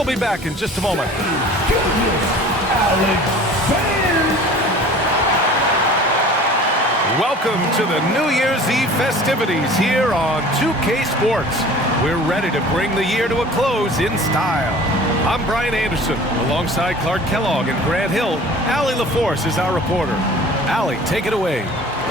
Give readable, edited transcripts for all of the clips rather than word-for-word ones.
We'll be back in just a moment. Welcome to the New Year's Eve festivities here on 2K Sports. We're ready to bring the year to a close in style. I'm Brian Anderson, alongside Clark Kellogg and Grant Hill. Allie LaForce is our reporter. Allie, take it away.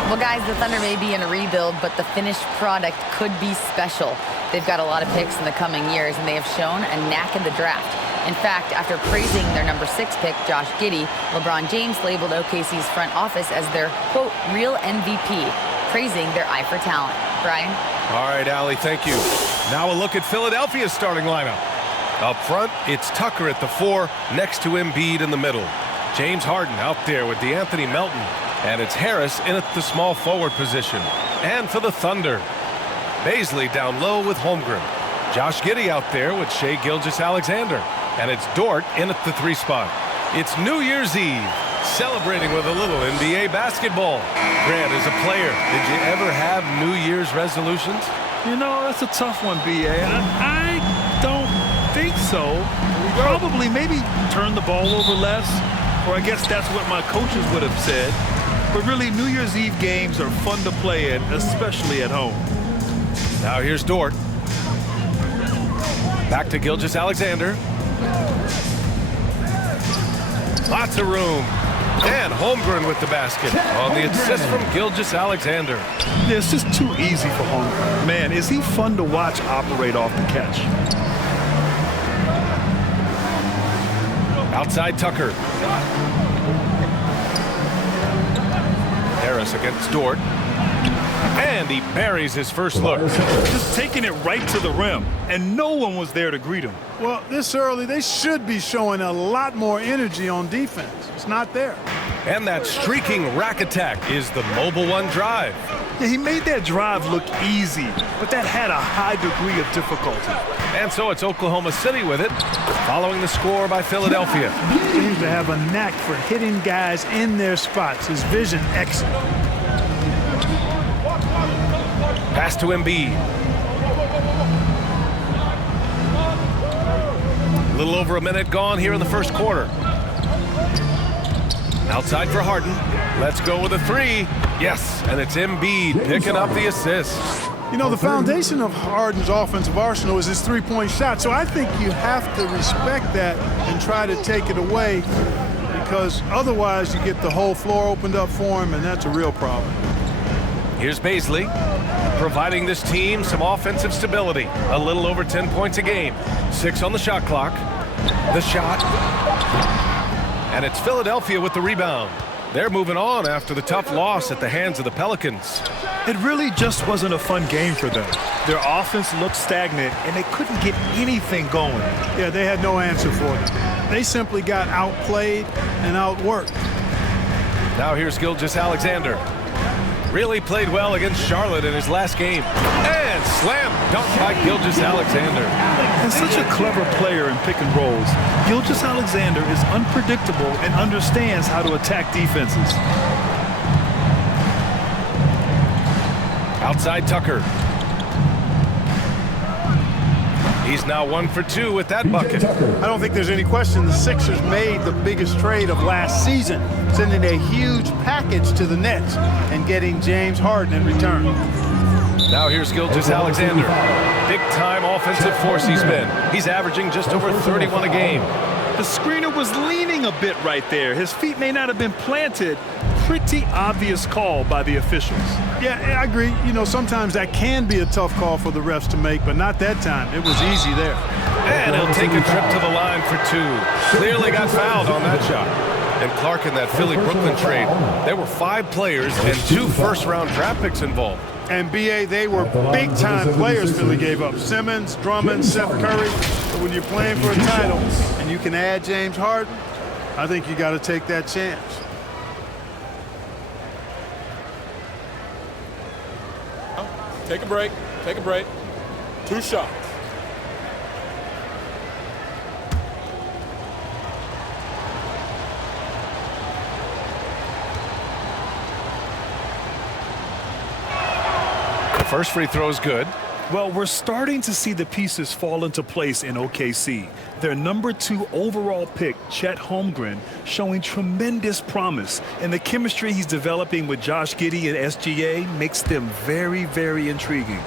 Well, guys, the Thunder may be in a rebuild, but the finished product could be special. They've got a lot of picks in the coming years, and they have shown a knack in the draft. In fact, after praising their number 6 pick, Josh Giddey, LeBron James labeled OKC's front office as their, quote, real MVP, praising their eye for talent. Brian? All right, Allie, thank you. Now a look at Philadelphia's starting lineup. Up front, it's Tucker at the 4, next to Embiid in the middle. James Harden out there with DeAnthony Melton. And it's Harris in at the small forward position. And for the Thunder, Bazley down low with Holmgren. Josh Giddey out there with Shai Gilgeous-Alexander. And it's Dort in at the 3 spot. It's New Year's Eve, celebrating with a little NBA basketball. Grant, as a player, did you ever have New Year's resolutions? You know, that's a tough one, B.A. I don't think so. Probably maybe turn the ball over less, or I guess that's what my coaches would have said. But really, New Year's Eve games are fun to play in, especially at home. Now here's Dort. Back to Gilgeous-Alexander. Lots of room. And Holmgren with the basket on the assist from Gilgeous-Alexander. Yeah, it's just too easy for Holmgren. Man, is he fun to watch operate off the catch. Outside Tucker. Harris against Dort. And he buries his first look. Just taking it right to the rim, and no one was there to greet him. Well, this early, they should be showing a lot more energy on defense. It's not there. And that streaking rack attack is the Mobile One drive. Yeah, he made that drive look easy, but that had a high degree of difficulty. And so it's Oklahoma City with it, following the score by Philadelphia. He seems to have a knack for hitting guys in their spots. His vision excellent. Pass to Embiid. A little over a minute gone here in the first quarter. Outside for Harden. Let's go with a 3. Yes, and it's Embiid picking up the assist. You know, the foundation of Harden's offensive arsenal is his three-point shot, so I think you have to respect that and try to take it away, because otherwise you get the whole floor opened up for him, and that's a real problem. Here's Bazley, providing this team some offensive stability. A little over 10 points a game. 6 on the shot clock. The shot. And it's Philadelphia with the rebound. They're moving on after the tough loss at the hands of the Pelicans. It really just wasn't a fun game for them. Their offense looked stagnant, and they couldn't get anything going. Yeah, they had no answer for them. They simply got outplayed and outworked. Now here's Gilgeous-Alexander. Really played well against Charlotte in his last game. And slam dunk by Gilgeous-Alexander. And such a clever player in pick and rolls, Gilgeous-Alexander is unpredictable and understands how to attack defenses. Outside Tucker. He's now 1 for 2 with that bucket. I don't think there's any question the Sixers made the biggest trade of last season, sending a huge package to the Nets and getting James Harden in return. Now here's Gilgeous-Alexander. Big-time offensive force he's been. He's averaging just over 31 a game. The screener was leaning a bit right there. His feet may not have been planted. Pretty obvious call by the officials. Yeah, I agree. You know, sometimes that can be a tough call for the refs to make, but not that time. It was easy there. And he'll take a trip to the line for 2. Clearly got fouled on that shot. And Clark, in that Philly-Brooklyn trade, there were 5 players and 2 first-round draft picks involved. And, B.A., they were big-time players Philly gave up. Simmons, Drummond, Seth Curry. But when you're playing for a title and you can add James Harden, I think you got to take that chance. Take a break. Take a break. 2 shots. The first free throw is good. Well, we're starting to see the pieces fall into place in OKC. Their #2 overall pick, Chet Holmgren, showing tremendous promise. And the chemistry he's developing with Josh Giddey and SGA makes them very, very intriguing.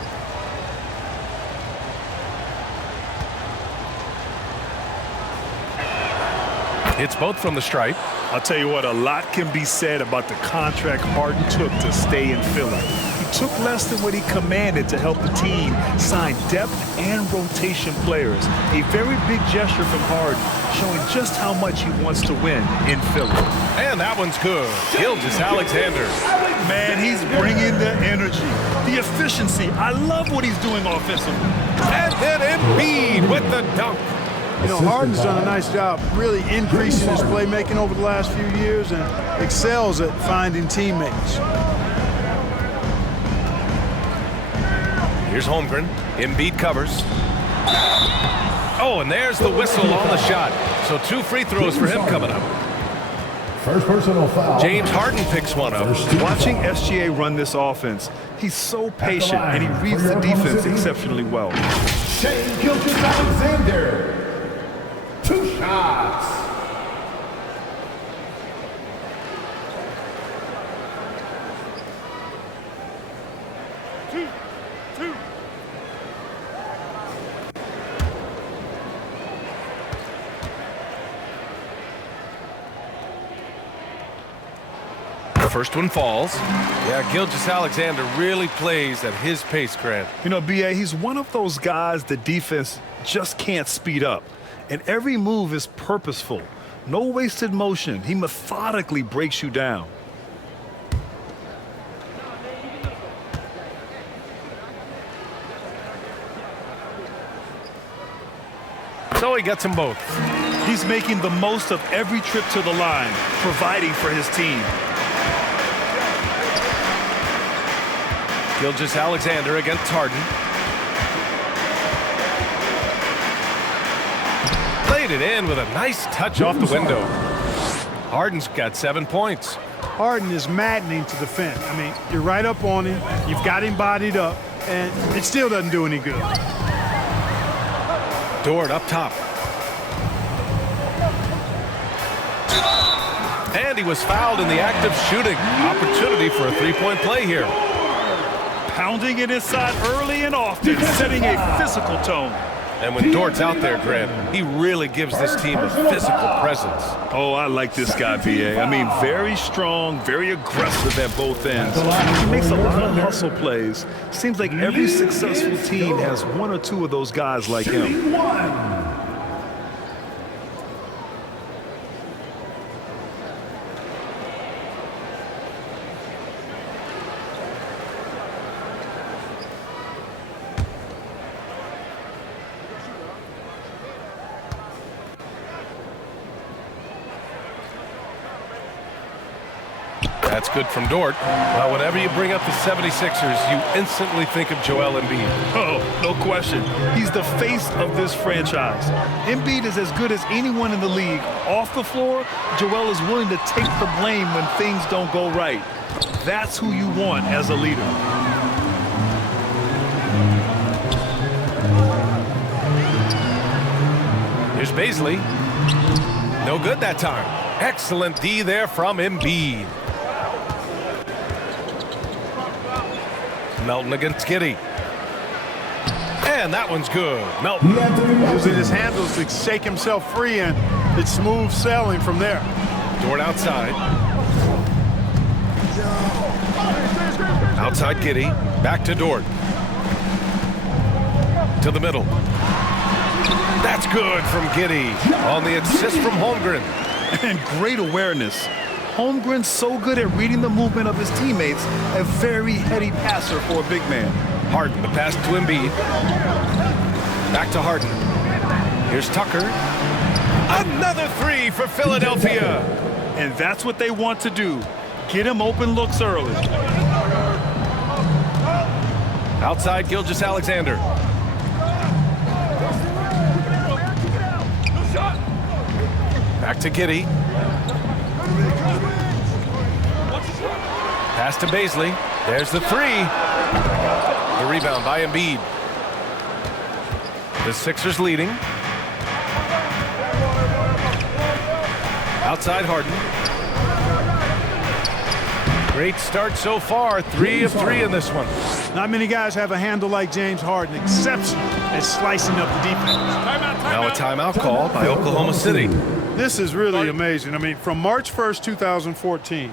It's both from the stripe. I'll tell you what, a lot can be said about the contract Harden took to stay in Philly. He took less than what he commanded to help the team sign depth and rotation players. A very big gesture from Harden, showing just how much he wants to win in Philly. And that one's good. Gilgeous-Alexander. Man, he's bringing the energy, the efficiency. I love what he's doing offensively. And then Embiid with the dunk. You know, Harden's done a nice job really increasing his playmaking over the last few years and excels at finding teammates. Here's Holmgren. Embiid covers. Oh, and there's the whistle on the shot. So 2 free throws for him coming up. First personal foul. James Harden picks one up. Watching SGA run this offense, he's so patient and he reads the defense exceptionally well. Shai Gilgeous-Alexander. 2 shots. Two. The first one falls. Yeah, Gilgeous-Alexander really plays at his pace, Grant. You know, B.A., he's one of those guys the defense just can't speed up. And every move is purposeful. No wasted motion. He methodically breaks you down. So he gets them both. He's making the most of every trip to the line, providing for his team. Gilgeous-Alexander against Harden. Played it in with a nice touch off the window. Harden's got 7 points. Harden is maddening to defend. I mean, you're right up on him, you've got him bodied up, and it still doesn't do any good. Dort up top. And he was fouled in the act of shooting. Opportunity for a 3-point play here. Pounding it inside early and often, setting a physical tone. And when Dort's out there, Grant, he really gives this team a physical presence. Oh, I like this guy, B.A. I mean, very strong, very aggressive at both ends. He makes a lot of hustle plays. Seems like every successful team has 1 or 2 of those guys like him. That's good from Dort. Well, whenever you bring up the 76ers, you instantly think of Joel Embiid. Oh, no question. He's the face of this franchise. Embiid is as good as anyone in the league. Off the floor, Joel is willing to take the blame when things don't go right. That's who you want as a leader. Here's Baisley. No good that time. Excellent D there from Embiid. Melton against Giddey. And that one's good. Melton. Using his handles to shake himself free, and it's smooth sailing from there. Dort outside. Outside Giddey. Back to Dort. To the middle. That's good from Giddey on the assist from Holmgren. And great awareness. Holmgren's so good at reading the movement of his teammates, a very heady passer for a big man. Harden, the pass to Embiid. Back to Harden. Here's Tucker. Another 3 for Philadelphia. And that's what they want to do. Get him open looks early. Outside Gilgeous-Alexander. Back to Giddey. Pass to Baisley. There's the 3. The rebound by Embiid. The Sixers leading. Outside Harden. Great start so far. 3 of 3 in this one. Not many guys have a handle like James Harden. Exceptional at slicing up the defense. Now a timeout called by Oklahoma City. This is really amazing. I mean, from March 1st, 2014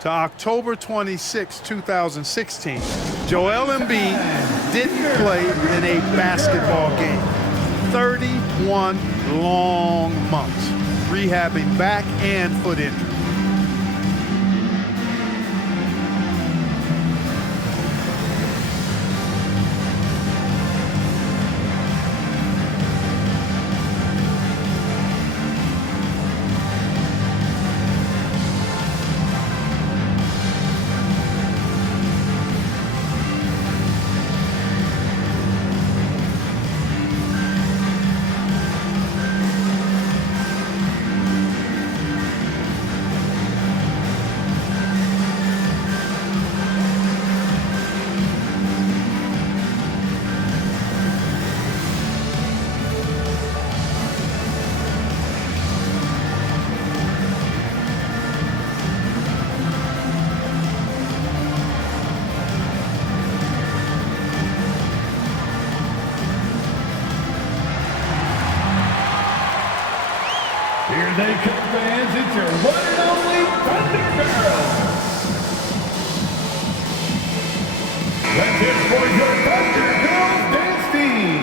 to October 26, 2016, Joel Embiid didn't play in a basketball game. 31 long months rehabbing back and foot injury. Here they come, fans. It's your one and only Thunder Girls. Let's hear it for your Thunder Girls dance team.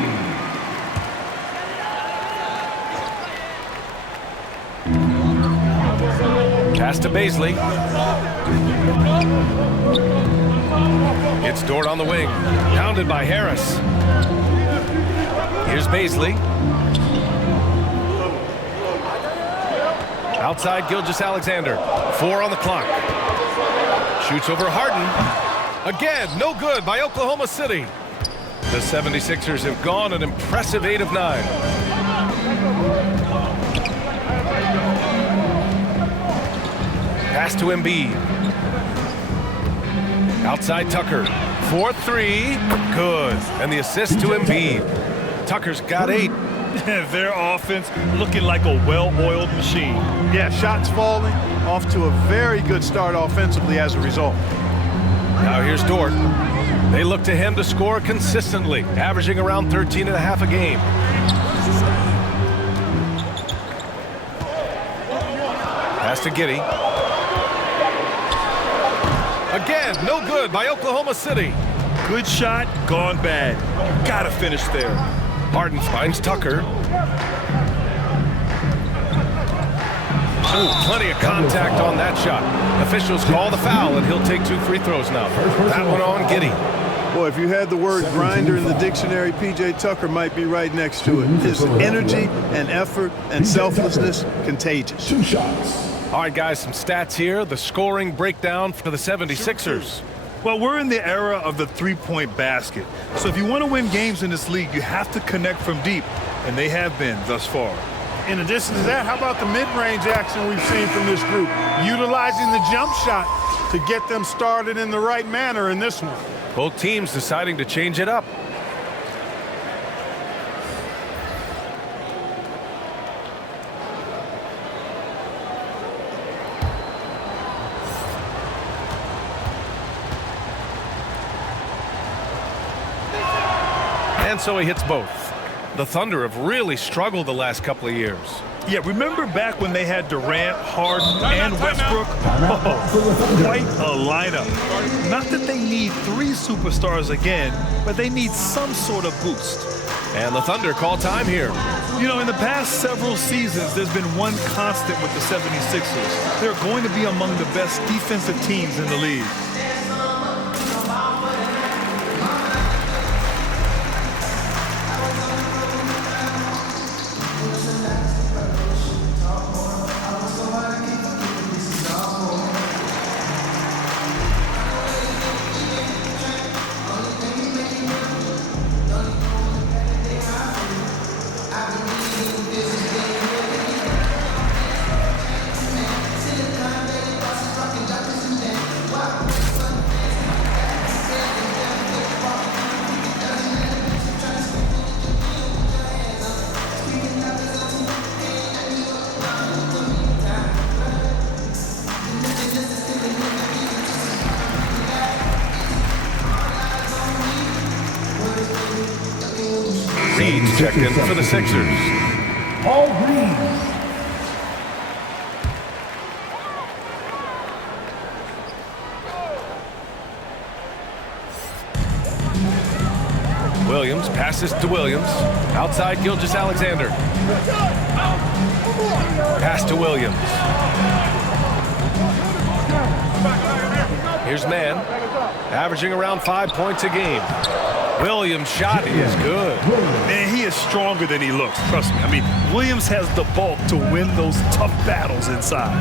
Pass to Baisley. It's Dort on the wing. Pounded by Harris. Here's Baisley. Outside Gilgeous-Alexander. 4 on the clock. Shoots over Harden. Again, no good by Oklahoma City. The 76ers have gone an impressive 8 of 9. Pass to Embiid. Outside Tucker. 4-3. Good. And the assist to Embiid. Tucker's got 8. Their offense looking like a well-oiled machine. Yeah, shots falling, off to a very good start offensively as a result. Now here's Dort. They look to him to score consistently, averaging around 13.5 a game. Pass to Giddey. Again, no good by Oklahoma City. Good shot, gone bad. Gotta finish there. Harden finds Tucker. Ooh, plenty of contact on that shot. Officials call the foul, and he'll take 2 free throws now. That one on Giddey. Boy, if you had the word grinder in the dictionary, P.J. Tucker might be right next to it. His energy and effort and selflessness, contagious. 2 shots. All right, guys, some stats here. The scoring breakdown for the 76ers. Well, we're in the era of the three-point basket. So if you want to win games in this league, you have to connect from deep, and they have been thus far. In addition to that, how about the mid-range action we've seen from this group? Utilizing the jump shot to get them started in the right manner in this one. Both teams deciding to change it up. And so he hits both. The Thunder have really struggled the last couple of years. Yeah, remember back when they had Durant, Harden, and Westbrook? Oh, quite a lineup. Not that they need 3 superstars again, but they need some sort of boost. And the Thunder call time here. You know, in the past several seasons, there's been one constant with the 76ers. They're going to be among the best defensive teams in the league. checked in for the Sixers. All green. Williams passes to Williams. Outside Gilgeous-Alexander. Pass to Williams. Here's Mann, averaging around 5 points a game. Williams' shot is good. Man, he is stronger than he looks, trust me. I mean, Williams has the bulk to win those tough battles inside.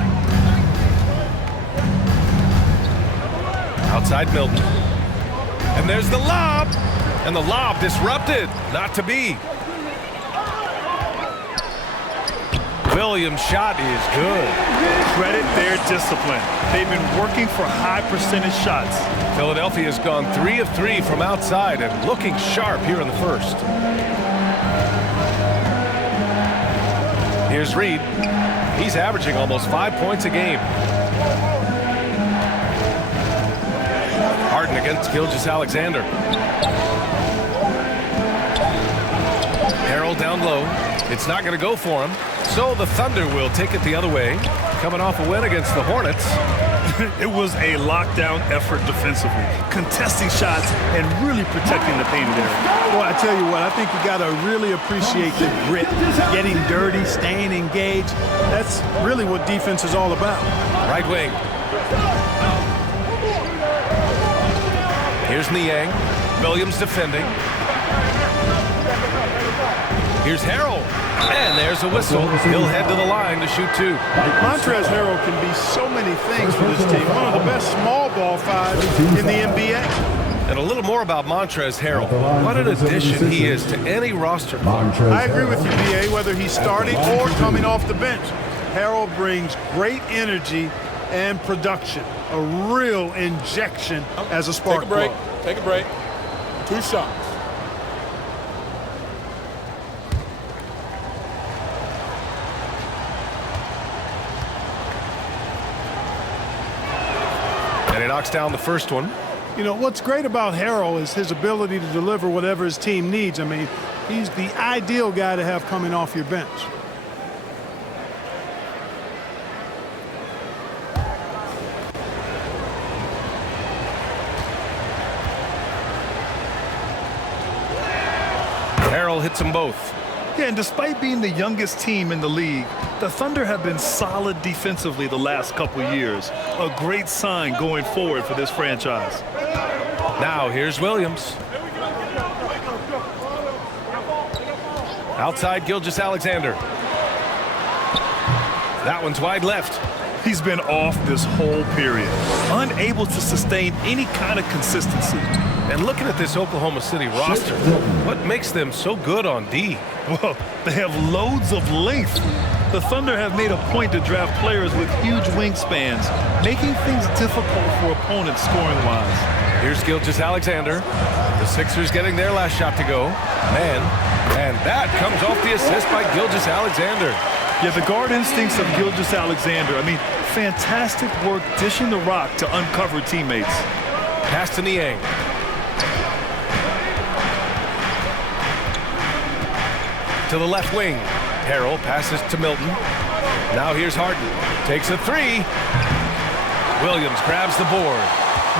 Outside Milton. And there's the lob. And the lob disrupted. Not to be. Williams' shot is good. Credit their discipline. They've been working for high percentage shots. Philadelphia's gone 3 of 3 from outside and looking sharp here in the first. Here's Reed. He's averaging almost 5 points a game. Harden against Gilgeous-Alexander. Harrell down low. It's not going to go for him. So the Thunder will take it the other way. Coming off a win against the Hornets. It was a lockdown effort defensively, contesting shots and really protecting the painted area. Boy, I tell you what, I think you got to really appreciate the grit, getting dirty, staying engaged. That's really what defense is all about. Right wing. Here's Niang. Williams defending. Here's Harrell. And there's a whistle. He'll head to the line to shoot 2. Montrezl Harrell can be so many things for this team. One of the best small ball fives in the NBA. And a little more about Montrezl Harrell. What an addition he is to any roster. I agree with you, B.A., whether he's starting or coming off the bench. Harrell brings great energy and production. A real injection as a spark Take a break. plug. Take a break. 2 shots. And he knocks down the first one. You know, what's great about Harrell is his ability to deliver whatever his team needs. I mean, he's the ideal guy to have coming off your bench. Harrell hits them both. Yeah, and despite being the youngest team in the league, the Thunder have been solid defensively the last couple years. A great sign going forward for this franchise. Now here's Williams. Outside Gilgeous-Alexander. That one's wide left. He's been off this whole period, unable to sustain any kind of consistency. And looking at this Oklahoma City roster, what makes them so good on D? Well, they have loads of length. The Thunder have made a point to draft players with huge wingspans, making things difficult for opponents scoring-wise. Here's Gilgeous-Alexander. The Sixers getting their last shot to go. Man, and that comes off the assist by Gilgeous-Alexander. Yeah, the guard instincts of Gilgeous-Alexander. I mean, fantastic work dishing the rock to uncover teammates. Pass to Niang. To the left wing. Harrell passes to Milton. Now here's Harden. Takes a 3. Williams grabs the board.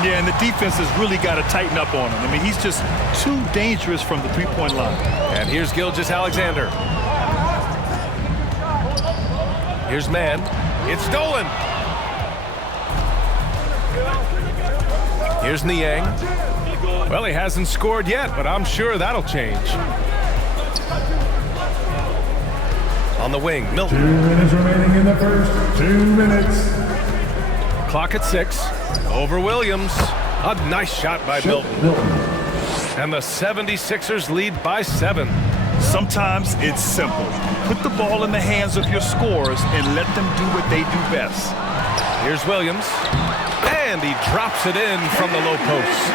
Yeah, and the defense has really got to tighten up on him. I mean, he's just too dangerous from the three-point line. And here's Gilgeous-Alexander. Here's Mann. It's stolen. Here's Niang. Well, he hasn't scored yet, but I'm sure that'll change. On the wing, Milton. 2 minutes remaining in the first. 2 minutes. Clock at 6. Over Williams. A nice shot by Milton. And the 76ers lead by 7. Sometimes it's simple. Put the ball in the hands of your scorers and let them do what they do best. Here's Williams. And he drops it in from the low post.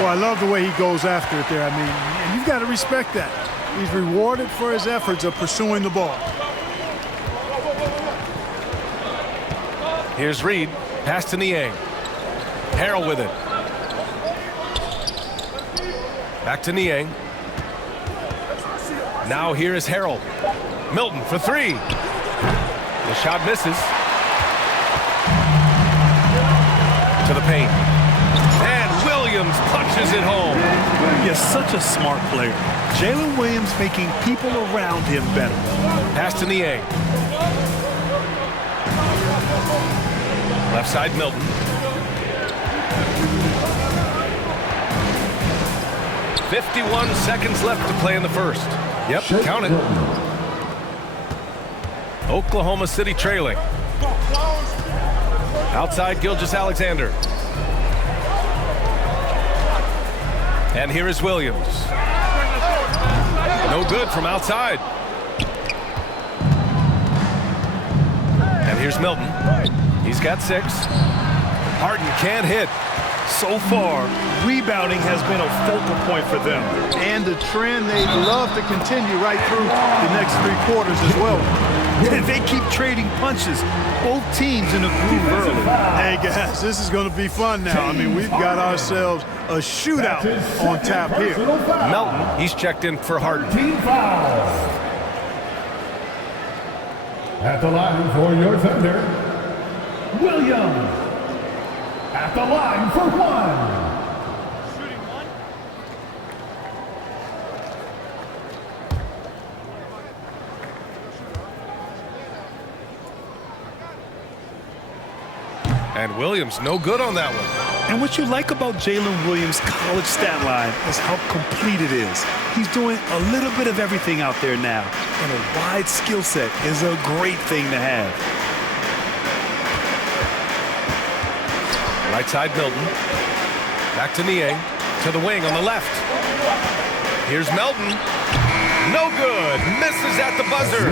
Well, I love the way he goes after it there. I mean, and you've got to respect that. He's rewarded for his efforts of pursuing the ball. Here's Reed. Pass to Niang. Harrell with it. Back to Niang. Now here is Harrell. Milton for three. The shot misses. To the paint. And Williams punches it home. He's such a smart player. Jalen Williams making people around him better. Pass to Niang. Left side, Milton. "51 seconds left to play in the first." Yep, count it. Oklahoma City trailing. Outside, Gilgeous-Alexander. And here is Williams. No good from outside. And here's Milton. He's got 6. Harden can't hit. So far, rebounding has been a focal point for them. And the trend they love to continue right through the next 3 quarters as well. They keep trading punches. Both teams in a groove early. Hey, guys, this is going to be fun now. I mean, we've got ourselves a shootout on tap here. Melton, he's checked in for Harden. Team foul. At the line for your Thunder, Williams. At the line for 1. And Williams no good on that one. And what you like about Jalen Williams' college stat line is how complete it is. He's doing a little bit of everything out there now. And a wide skill set is a great thing to have. Right side, Milton. Back to Niang. To the wing on the left. Here's Melton. No good. Misses at the buzzer.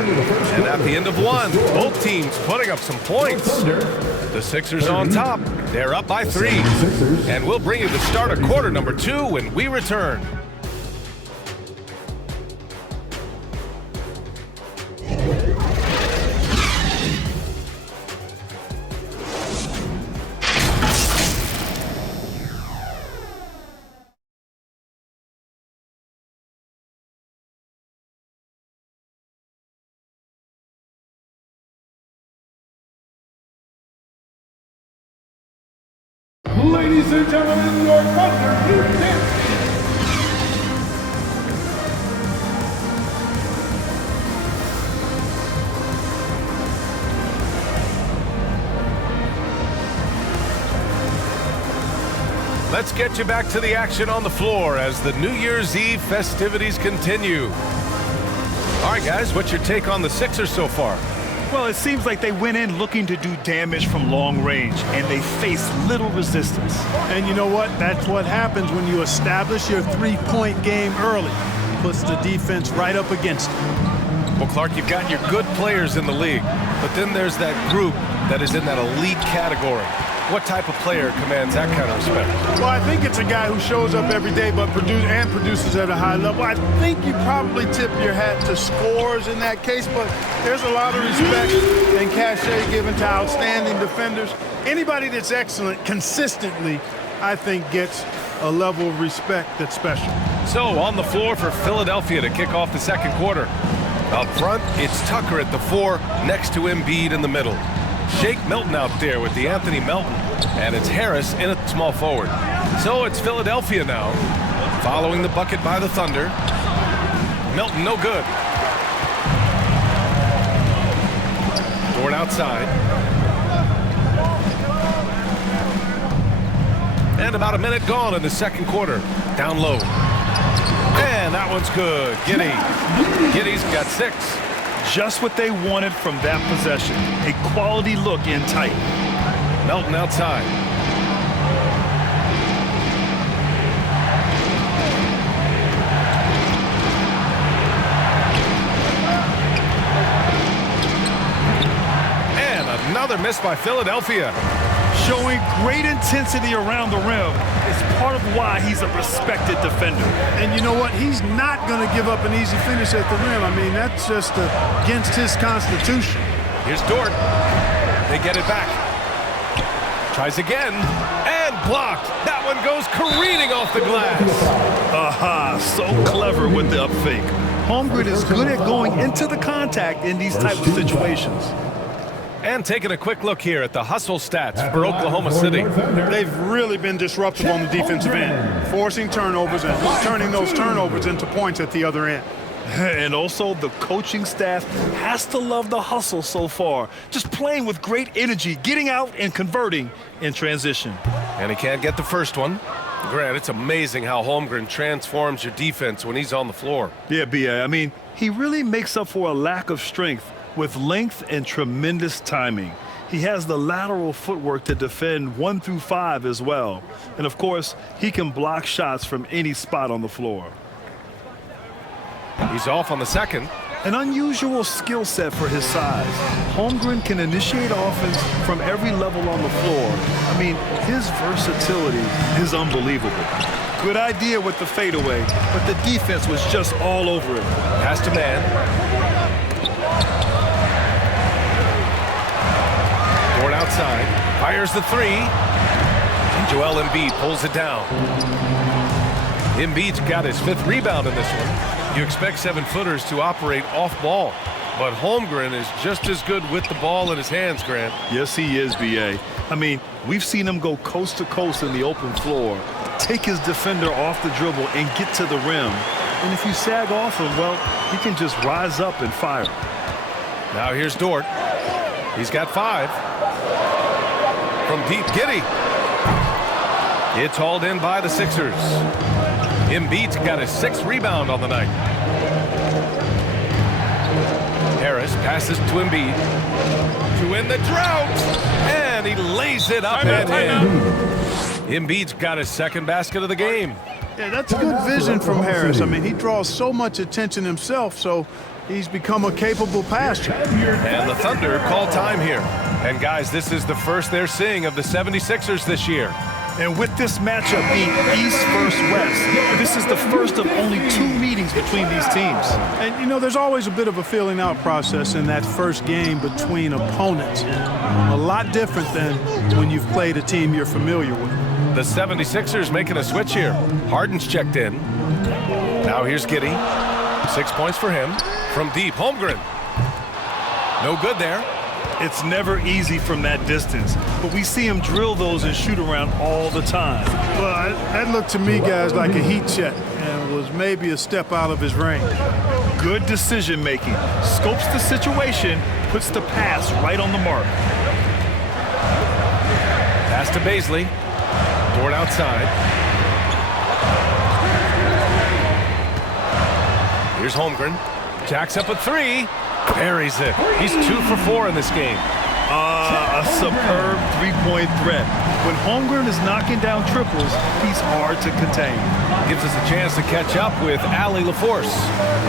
And at the end of 1, both teams putting up some points. The Sixers on top. They're up by 3. And we'll bring you the start of quarter number 2 when we return. Ladies and gentlemen, your Thunder Houston. Let's get you back to the action on the floor as the New Year's Eve festivities continue. All right, guys, what's your take on the Sixers so far? Well, it seems like they went in looking to do damage from long range, and they faced little resistance. And you know what? That's what happens when you establish your 3-point game early. Puts the defense right up against it. Well, Clark, you've got your good players in the league, but then there's that group that is in that elite category. What type of player commands that kind of respect? Well, I think it's a guy who shows up every day but produces at a high level. I think you probably tip your hat to scores in that case, but there's a lot of respect and cachet given to outstanding defenders. Anybody that's excellent consistently, I think, gets a level of respect that's special. So on the floor for Philadelphia to kick off the second quarter. Up front, it's Tucker at the 4 next to Embiid in the middle. Shake Milton out there with the Anthony Melton, and it's Harris in at small forward. So it's Philadelphia now, following the bucket by the Thunder. Milton no good. Dort outside. And about a minute gone in the second quarter. Down low. And that one's good. Giddy's got 6. Just what they wanted from that possession. A quality look in tight. Melton outside. And another miss by Philadelphia. Showing great intensity around the rim is part of why he's a respected defender. And you know what? He's not going to give up an easy finish at the rim. I mean, that's just against his constitution. Here's Dort. They get it back. Tries again. And blocked. That one goes careening off the glass. Aha, so clever with the up fake. Holmgren is good at going into the contact in these type of situations. And taking a quick look here at the hustle stats for Oklahoma City. They've really been disruptive on the defensive end, forcing turnovers and turning those turnovers into points at the other end. And also, the coaching staff has to love the hustle so far. Just playing with great energy, getting out and converting in transition. And he can't get the first one. Grant, it's amazing how Holmgren transforms your defense when he's on the floor. Yeah, B.A. I mean, he really makes up for a lack of strength with length and tremendous timing. He has the lateral footwork to defend 1 through 5 as well. And, of course, he can block shots from any spot on the floor. He's off on the second. An unusual skill set for his size. Holmgren can initiate offense from every level on the floor. I mean, his versatility is unbelievable. Good idea with the fadeaway, but the defense was just all over it. Pass to man. Dort outside. Fires the three. And Joel Embiid pulls it down. Embiid's got his 5th rebound in this one. You expect 7-footers to operate off ball, but Holmgren is just as good with the ball in his hands, Grant. Yes, he is, B.A. I mean, we've seen him go coast to coast in the open floor, take his defender off the dribble and get to the rim. And if you sag off him, well, he can just rise up and fire. Now here's Dort. He's got 5. From deep, Giddey. It's hauled in by the Sixers. Embiid's got his 6th rebound on the night. Harris passes to Embiid to end the drought, and he lays it up and in. Embiid's got his 2nd basket of the game. Yeah, that's good vision from Harris. I mean, he draws so much attention himself, so he's become a capable passer. And the Thunder call time here. And guys, this is the first they're seeing of the 76ers this year. And with this matchup being East versus West, this is the first of only 2 meetings between these teams. And, you know, there's always a bit of a feeling out process in that first game between opponents. A lot different than when you've played a team you're familiar with. The 76ers making a switch here. Harden's checked in. Now here's Giddey. 6 points for him. From deep, Holmgren. No good there. It's never easy from that distance, but we see him drill those and shoot around all the time. Well, that looked to me, guys, like a heat check and was maybe a step out of his range. Good decision making. Scopes the situation, puts the pass right on the mark. Pass to Baisley. Dort outside. Here's Holmgren. Jacks up a 3. Buries it. He's 2 for 4 in this game. A superb 3-point threat. When Holmgren is knocking down triples, he's hard to contain. Gives us a chance to catch up with Allie LaForce.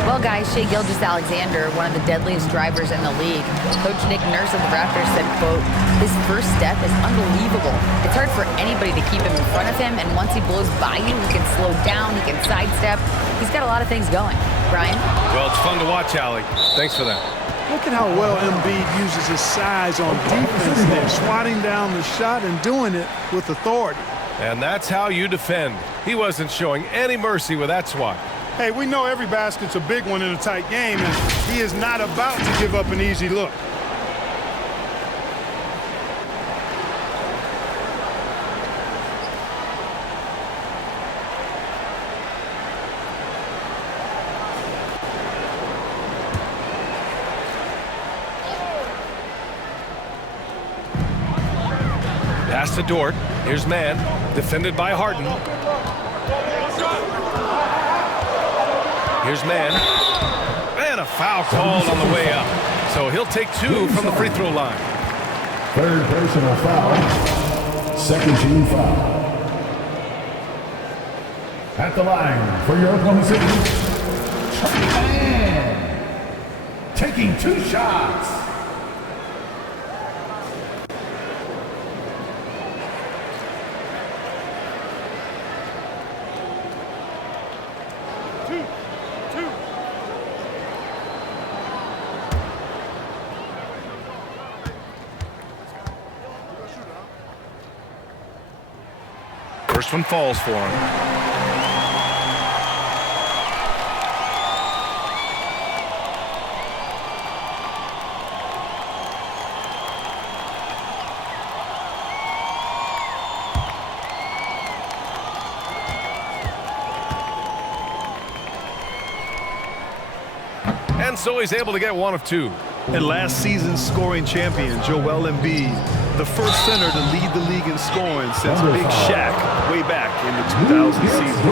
Well, guys, Shai Gilgeous-Alexander, one of the deadliest drivers in the league. Coach Nick Nurse of the Raptors said, quote, "His first step is unbelievable. It's hard for anybody to keep him in front of him, and once he blows by you, he can slow down, he can sidestep. He's got a lot of things going." Brian? Well, it's fun to watch, Allie. Thanks for that. Look at how well Embiid uses his size on defense there, swatting down the shot and doing it with authority. And that's how you defend. He wasn't showing any mercy with that swat. Hey, we know every basket's a big one in a tight game, and he is not about to give up an easy look. Pass to Dort. Here's man. Defended by Harden. Here's man. And a foul called on the way up. So he'll take 2 from the free throw line. 3rd personal foul. 2nd team foul. At the line for your Oklahoma City. Man. Taking 2 shots. First one falls for him. and so he's able to get one of two. And last season's scoring champion, Joel Embiid, the first center to lead the league in scoring since Big Shaq way back in the 2000 season.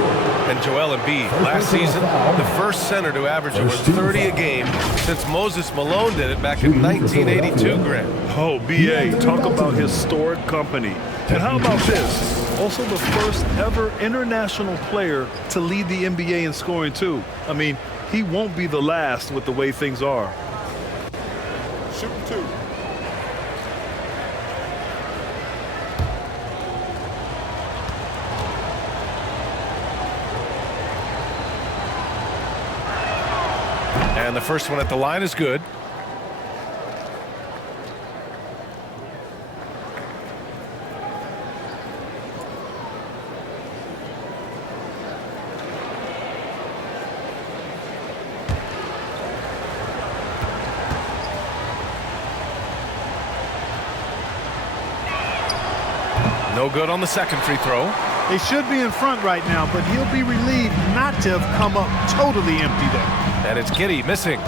And Joel Embiid, last season, the first center to average over 30 a game since Moses Malone did it back in 1982, Grant. Oh, B.A., talk about historic company. And how about this? Also the first ever international player to lead the NBA in scoring, too. I mean, he won't be the last with the way things are. Shooting two. And the first one at the line is good. No good on the second free throw. They should be in front right now, but he'll be relieved not to have come up totally empty there. And it's Giddey missing.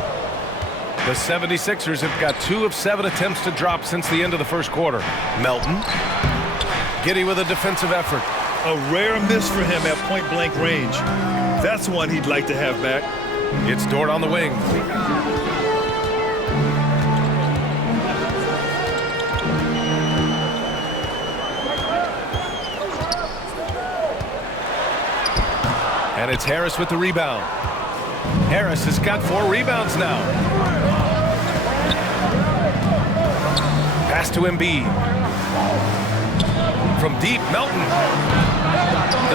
The 76ers have got 2 of 7 attempts to drop since the end of the first quarter. Melton. Giddey with a defensive effort. A rare miss for him at point-blank range. That's one he'd like to have back. It's Dort on the wing. And it's Harris with the rebound. Harris has got 4 rebounds now. Pass to Embiid. From deep, Melton.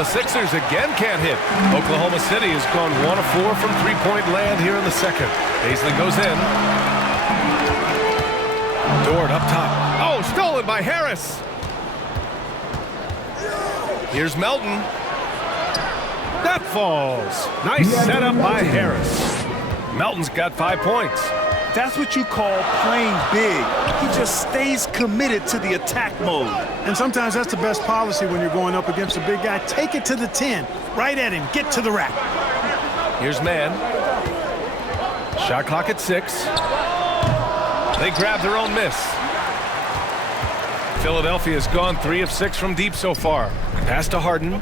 The Sixers again can't hit. Oklahoma City has gone 1 of 4 from three-point land here in the second. Paisley goes in. Dort up top. Oh, stolen by Harris. Here's Melton. That falls. Nice setup by Harris. Melton's got 5 points. That's what you call playing big. He just stays committed to the attack mode. And sometimes that's the best policy when you're going up against a big guy. Take it to the 10. Right at him. Get to the rack. Here's Mann. Shot clock at 6. They grab their own miss. Philadelphia's gone 3 of 6 from deep so far. Pass to Harden.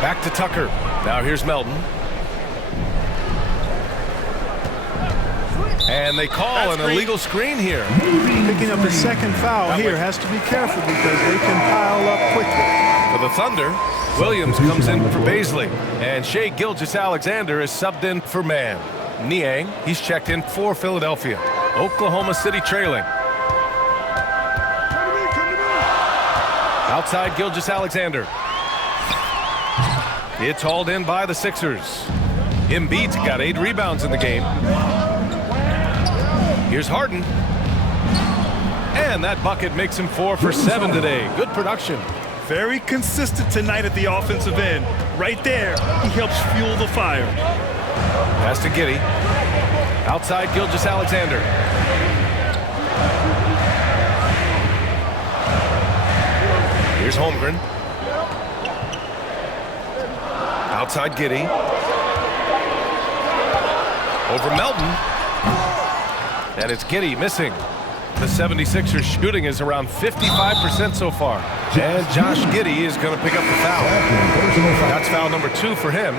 Back to Tucker. Now here's Melton. And they call an illegal screen here. Picking up the second foul here. Has to be careful because they can pile up quickly. For the Thunder, Williams comes in for Paisley. And Shai Gilgeous-Alexander is subbed in for Mann. Niang, he's checked in for Philadelphia. Oklahoma City trailing. Outside Gilgeous-Alexander. It's hauled in by the Sixers. Embiid's got 8 rebounds in the game. Here's Harden. And that bucket makes him 4 for 7 today. Good production. Very consistent tonight at the offensive end. Right there, he helps fuel the fire. Pass to Giddey. Outside Gilgeous-Alexander. Here's Holmgren. Outside Giddey. Over Melton. And it's Giddey missing. The 76ers shooting is around 55% so far. And Josh Giddey is going to pick up the foul. That's foul number 2 for him.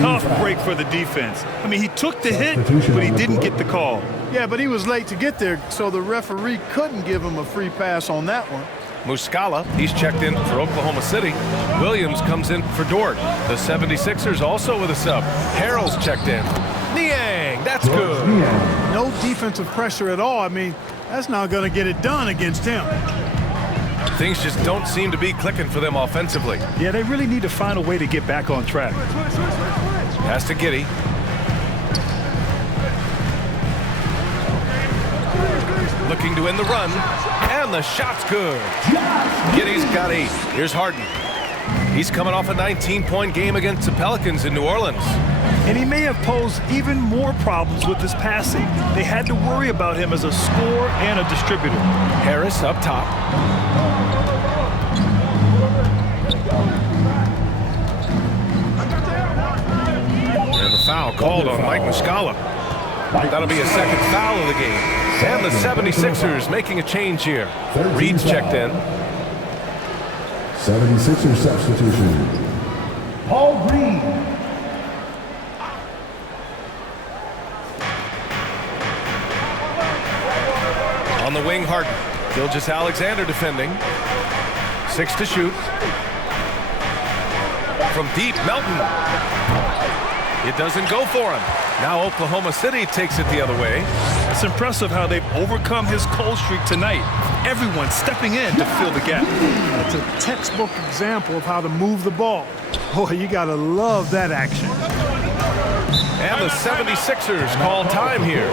Tough break for the defense. I mean, he took the hit, but he didn't get the call. Yeah, but he was late to get there, so the referee couldn't give him a free pass on that one. Muscala, he's checked in for Oklahoma City. Williams comes in for Dort. The 76ers also with a sub. Harrell's checked in. Niang, that's good. No defensive pressure at all. I mean, that's not going to get it done against him. Things just don't seem to be clicking for them offensively. Yeah, they really need to find a way to get back on track. Pass to Giddey. Looking to end the run. And the shot's good. Giddey's got 8. Here's Harden. He's coming off a 19-point game against the Pelicans in New Orleans. And he may have posed even more problems with his passing. They had to worry about him as a scorer and a distributor. Harris up top. foul called on Mike Muscala. That'll be a second foul of the game. And the 76ers making a change here. Reed's checked in. 76ers substitution. Paul Reed. On the wing, Harden. Gilgeous-Alexander defending. 6 to shoot. From deep, Melton. It doesn't go for him. Now Oklahoma City takes it the other way. It's impressive how they've overcome his cold streak tonight. Everyone stepping in to fill the gap. That's a textbook example of how to move the ball. Boy, you got to love that action. And the 76ers call time here.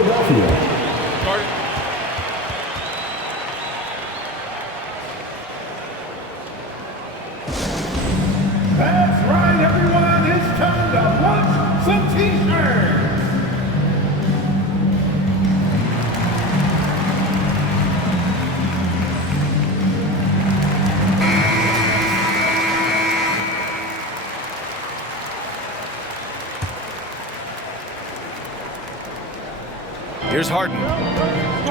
That's right, everyone. It's time to watch some T-shirts. Here's Harden.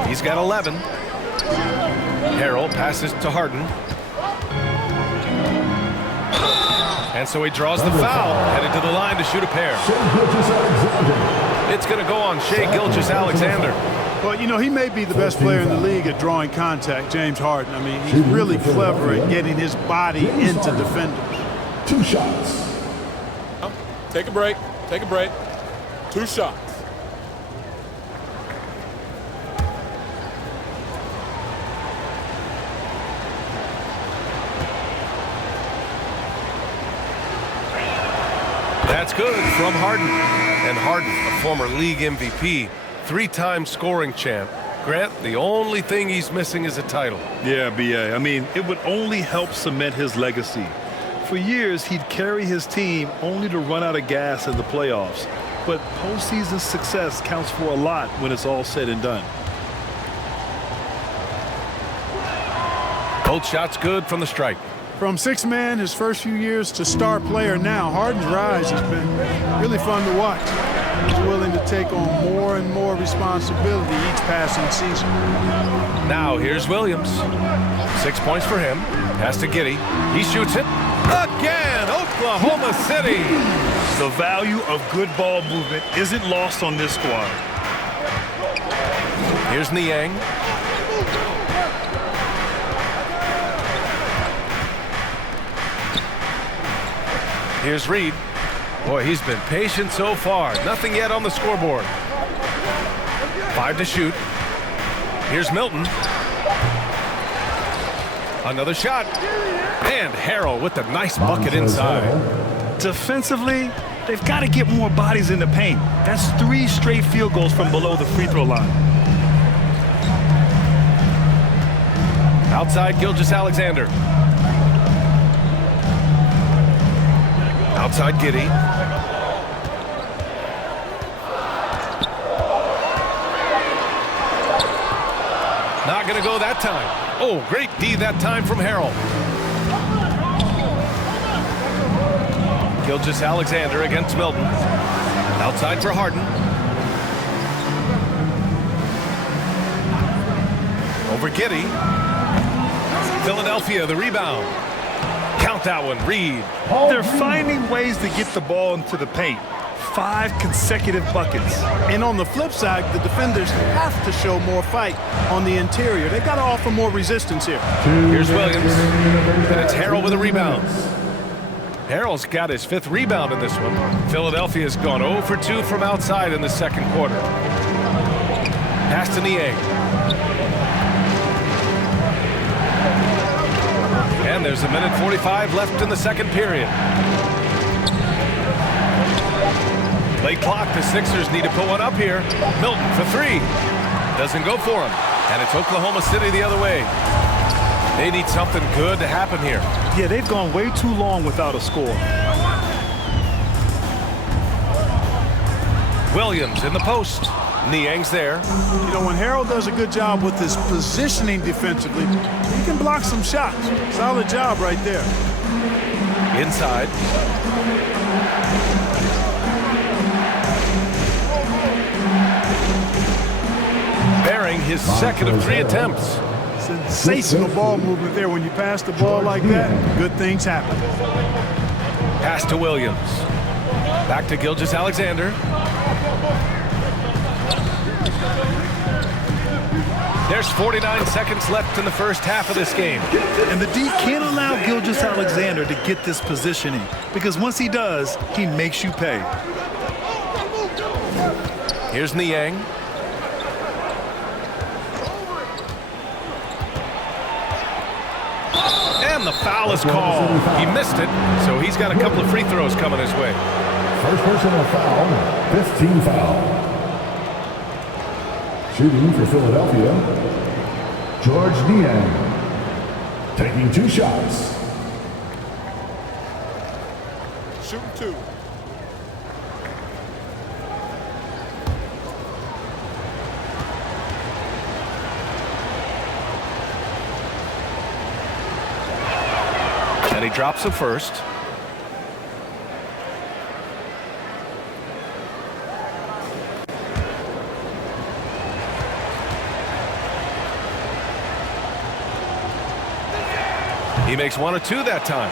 He's got 11. Harrell passes to Harden. And so he draws the foul, headed to the line to shoot a pair. It's going to go on Shai Gilgeous-Alexander. Well, you know, he may be the best player in the league at drawing contact, James Harden. I mean, he's really clever at getting his body into defenders. 2 shots. Take a break. Take a break. 2 shots. That's good from Harden. And Harden, a former league MVP, 3-time scoring champ. Grant, the only thing he's missing is a title. Yeah, B.A. I mean, it would only help cement his legacy. For years, he'd carry his team only to run out of gas in the playoffs. But postseason success counts for a lot when it's all said and done. Both shots good from the stripe. From 6-man his first few years to star player now, Harden's rise has been really fun to watch. He's willing to take on more and more responsibility each passing season. Now here's Williams. 6 points for him. Pass to Giddey. He shoots it. Again, Oklahoma City. The value of good ball movement isn't lost on this squad. Here's Niang. Here's Reed. Boy, he's been patient so far. Nothing yet on the scoreboard. 5 to shoot. Here's Milton. Another shot. And Harrell with the nice bucket inside. Defensively, they've got to get more bodies in the paint. That's 3 straight field goals from below the free throw line. Outside, Gilgeous-Alexander. Outside, Giddey. Not going to go that time. Oh, great D that time from Harrell. Gilgeous-Alexander against Milton. Outside for Harden. Over Giddey. Philadelphia, the rebound. Count that one, Reed. They're finding ways to get the ball into the paint. 5 consecutive buckets. And on the flip side, the defenders have to show more fight on the interior. They've got to offer more resistance here. Here's Williams. And it's Harrell with a rebound. Harrell's got his 5th rebound in this one. Philadelphia's gone 0 for 2 from outside in the second quarter. Pass to Niang. And there's 1:45 left in the second period. Late clock, the Sixers need to put one up here. Milton for 3. Doesn't go for him. And it's Oklahoma City the other way. They need something good to happen here. Yeah, they've gone way too long without a score. Williams in the post. Niang's there. You know, when Harrell does a good job with his positioning defensively, he can block some shots. Solid job right there. his second of 3 attempts. Sensational ball movement there. When you pass the ball like that, good things happen. Pass to Williams. Back to Gilgeous-Alexander. There's 49 seconds left in the first half of this game. And the D can't allow Gilgeous-Alexander to get this positioning, because once he does, he makes you pay. Here's Niang. And the foul is called. He missed it, so he's got a couple of free throws coming his way. First personal foul, 15 foul. Shooting for Philadelphia, George Niang. Taking 2 shots. Shooting 2. And he drops the first. He makes 1 of 2 that time.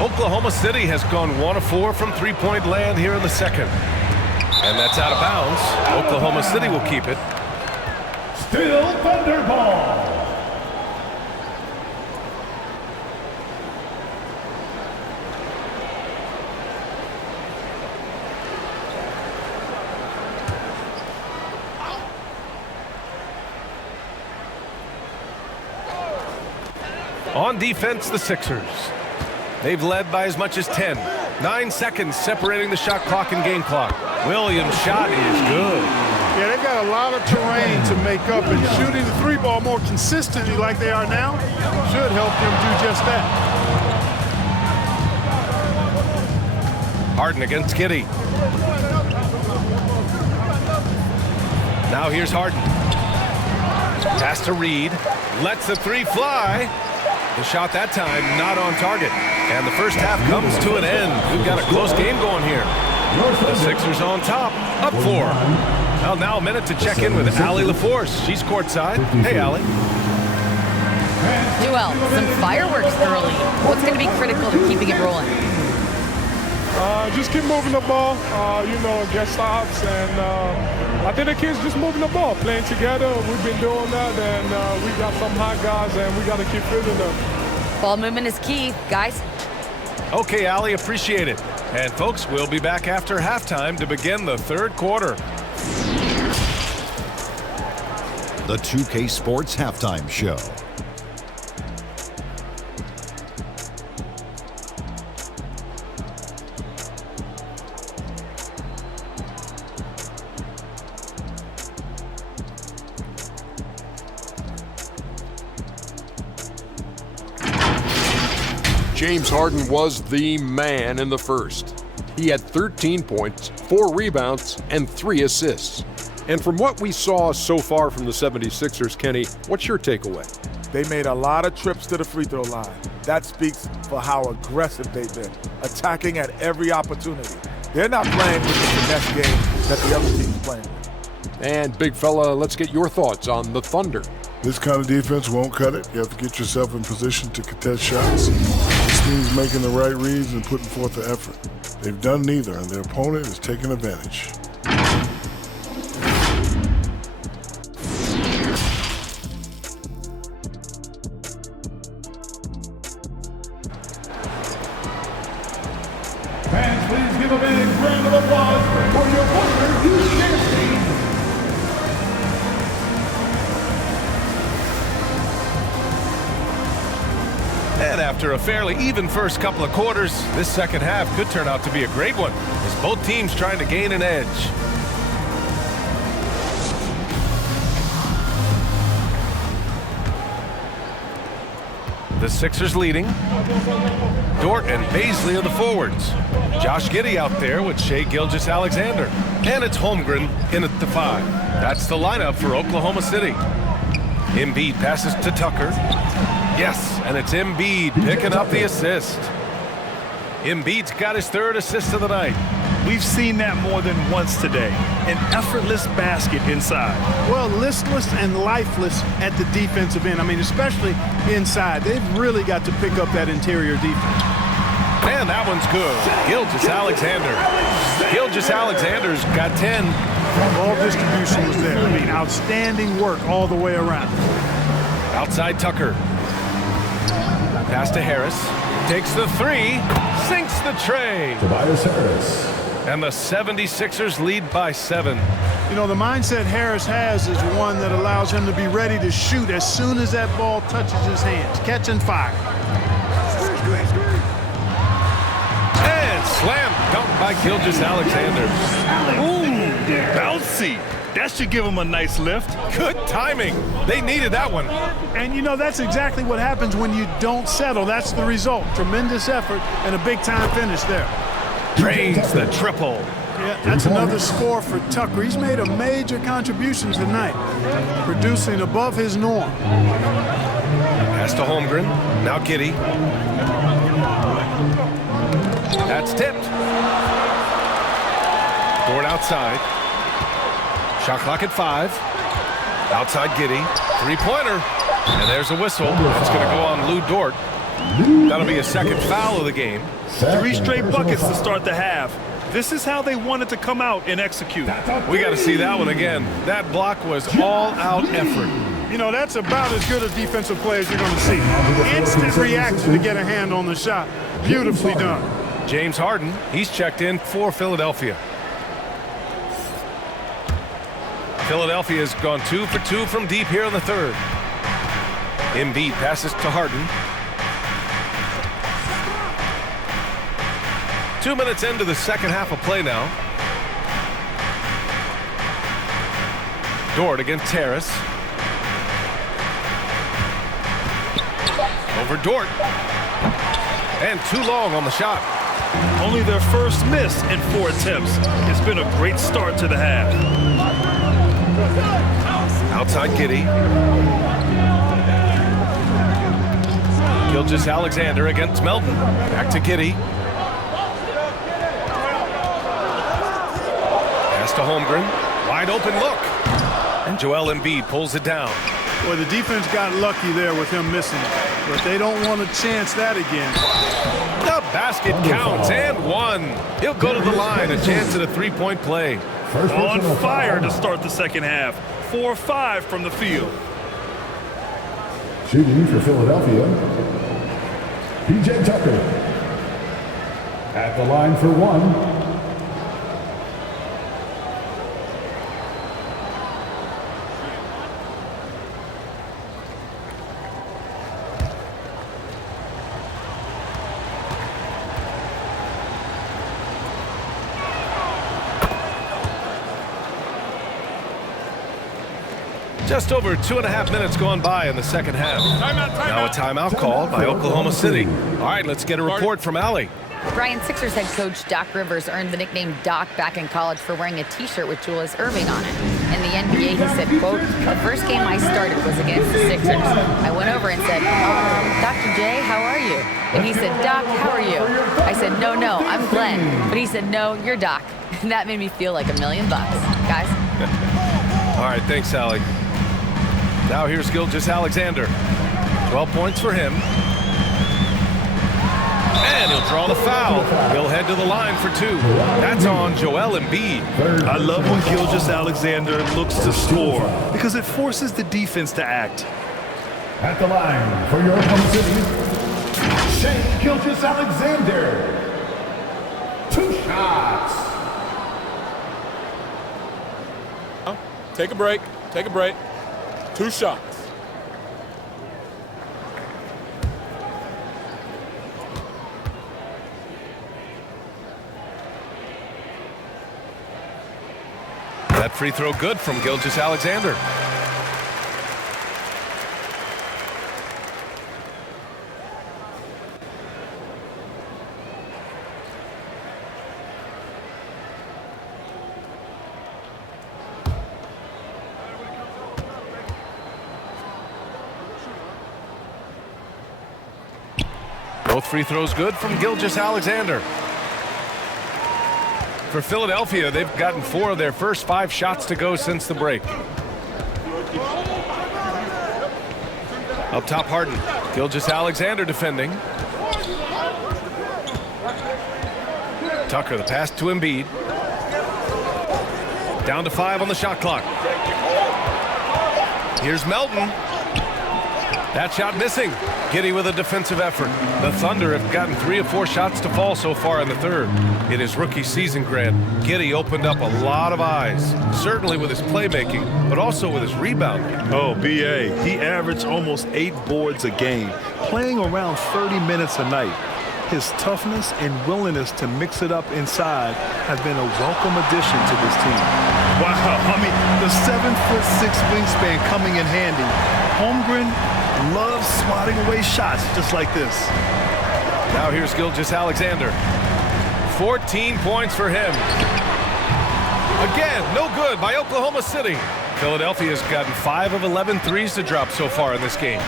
Oklahoma City has gone 1 of 4 from three-point land here in the second. And that's out of bounds. Oklahoma City will keep it. Still Thunderball. On defense, the Sixers. They've led by as much as 10. 9 seconds separating the shot clock and game clock. Williams' shot is good. Yeah, they've got a lot of terrain to make up, and shooting the 3-ball more consistently like they are now should help them do just that. Harden against Giddey. Now here's Harden. Pass to Reed. Lets the 3 fly. The shot that time not on target. And the first half comes to an end. We've got a close game going here. The Sixers on top, up 4. Well, now a minute to check in with Allie LaForce. She's courtside. Hey, Allie. Joel, some fireworks early. What's going to be critical to keeping it rolling? Just keep moving the ball, get stops, and I think the kids just moving the ball, playing together. We've been doing that, and we got some hot guys, and we got to keep filling them. Ball movement is key, guys. Okay, Allie, appreciate it. And folks, we'll be back after halftime to begin the third quarter. The 2K Sports Halftime Show. James Harden was the man in the first. He had 13 points, 4 rebounds, and 3 assists. And from what we saw so far from the 76ers, Kenny, what's your takeaway? They made a lot of trips to the free throw line. That speaks for how aggressive they've been, attacking at every opportunity. They're not playing with the finesse game that the other team's playing with. And big fella, let's get your thoughts on the Thunder. This kind of defense won't cut it. You have to get yourself in position to contest shots. This team's making the right reads and putting forth the effort. They've done neither, and their opponent is taking advantage. Fans, please give a big round of applause for your partner, Inge. And after a fairly even first couple of quarters, this second half could turn out to be a great one, as both teams trying to gain an edge. The Sixers leading. Dort and Baisley are the forwards. Josh Giddey out there with Shai Gilgeous-Alexander. And it's Holmgren in at the 5. That's the lineup for Oklahoma City. Embiid passes to Tucker. Yes, and it's Embiid picking up the assist. Embiid's got his 3rd assist of the night. We've seen that more than once today. An effortless basket inside. Well, listless and lifeless at the defensive end. I mean, especially inside. They've really got to pick up that interior defense. And that one's good. Gilgeous-Alexander. Gilgeous-Alexander's got 10. Ball distribution was there. I mean, outstanding work all the way around. Outside Tucker. Pass to Harris. Takes the three. Sinks the tray. Tobias Harris. And the 76ers lead by 7. You know, the mindset Harris has is one that allows him to be ready to shoot as soon as that ball touches his hands. Catch and fire. And slam dunk by Gilgeous-Alexander. Ooh, bouncy. That should give him a nice lift. Good timing. They needed that one. And, you know, that's exactly what happens when you don't settle. That's the result. Tremendous effort and a big-time finish there. Drains the triple. Yeah, that's another score for Tucker. He's made a major contribution tonight, producing above his norm. Pass to Holmgren. Now Giddey. That's tipped. Dort outside. Shot clock at 5. Outside Giddey. Three-pointer. And there's a whistle. That's going to go on Lou Dort. That'll be a second foul of the game. 3 straight buckets to start the half. This is how they wanted to come out and execute. We got to see that one again. That block was all-out effort. You know, that's about as good a defensive play as you're going to see. Instant reaction to get a hand on the shot. Beautifully done. James Harden, he's checked in for Philadelphia. Philadelphia has gone 2 for 2 from deep here in the third. Embiid passes to Harden. 2 minutes into the second half of play now. Dort against Harris. Over Dort. And too long on the shot. Only their first miss in 4 attempts. It's been a great start to the half. Outside Giddey. Gilgeous-Alexander against Melton. Back to Giddey. Pass to Holmgren. Wide open look. And Joel Embiid pulls it down. Boy, the defense got lucky there with him missing it. But they don't want to chance that again. The basket counts and 1. He'll go to the line. A chance at a three-point play. On fire to start the second half. 4-5 from the field. Shooting for Philadelphia, P.J. Tucker. At the line for 1. Just over 2.5 minutes gone by in the second half. Now a timeout called by Oklahoma City. All right, let's get a report from Allie. Brian, Sixers head coach Doc Rivers earned the nickname Doc back in college for wearing a T-shirt with Julius Erving on it. In the NBA, he said, quote, "The first game I started was against the Sixers. I went over and said, Dr. J, how are you?" And he said, "Doc, how are you?" I said, no, I'm Glenn." But he said, "No, you're Doc." And that made me feel like $1 million, guys. All right, thanks, Allie. Now here's Gilgeous-Alexander. 12 points for him. And he'll draw the foul. He'll head to the line for 2. That's on Joel Embiid. I love when Gilgeous-Alexander looks to score because it forces the defense to act. At the line for your Oklahoma City, Shea Gilgeous-Alexander. 2 shots. Take a break. Take a break. 2 shots. That free throw good from Gilgeous-Alexander. Both free throws good from Gilgeous-Alexander. For Philadelphia, they've gotten 4 of their first 5 shots to go since the break. Up top, Harden. Gilgeous-Alexander defending. Tucker, the pass to Embiid. Down to 5 on the shot clock. Here's Melton. That shot missing. Giddey with a defensive effort. The Thunder have gotten 3 of 4 shots to fall so far in the third. In his rookie season, Grant, Giddey opened up a lot of eyes, certainly with his playmaking, but also with his rebounding. Oh, B.A., he averaged almost 8 boards a game, playing around 30 minutes a night. His toughness and willingness to mix it up inside has been a welcome addition to this team. Wow, I mean, the 7'6" wingspan coming in handy. Holmgren loves swatting away shots just like this. Now here's Gilgeous-Alexander. 14 points for him. Again, no good by Oklahoma City. Philadelphia's gotten 5 of 11 threes to drop so far in this game.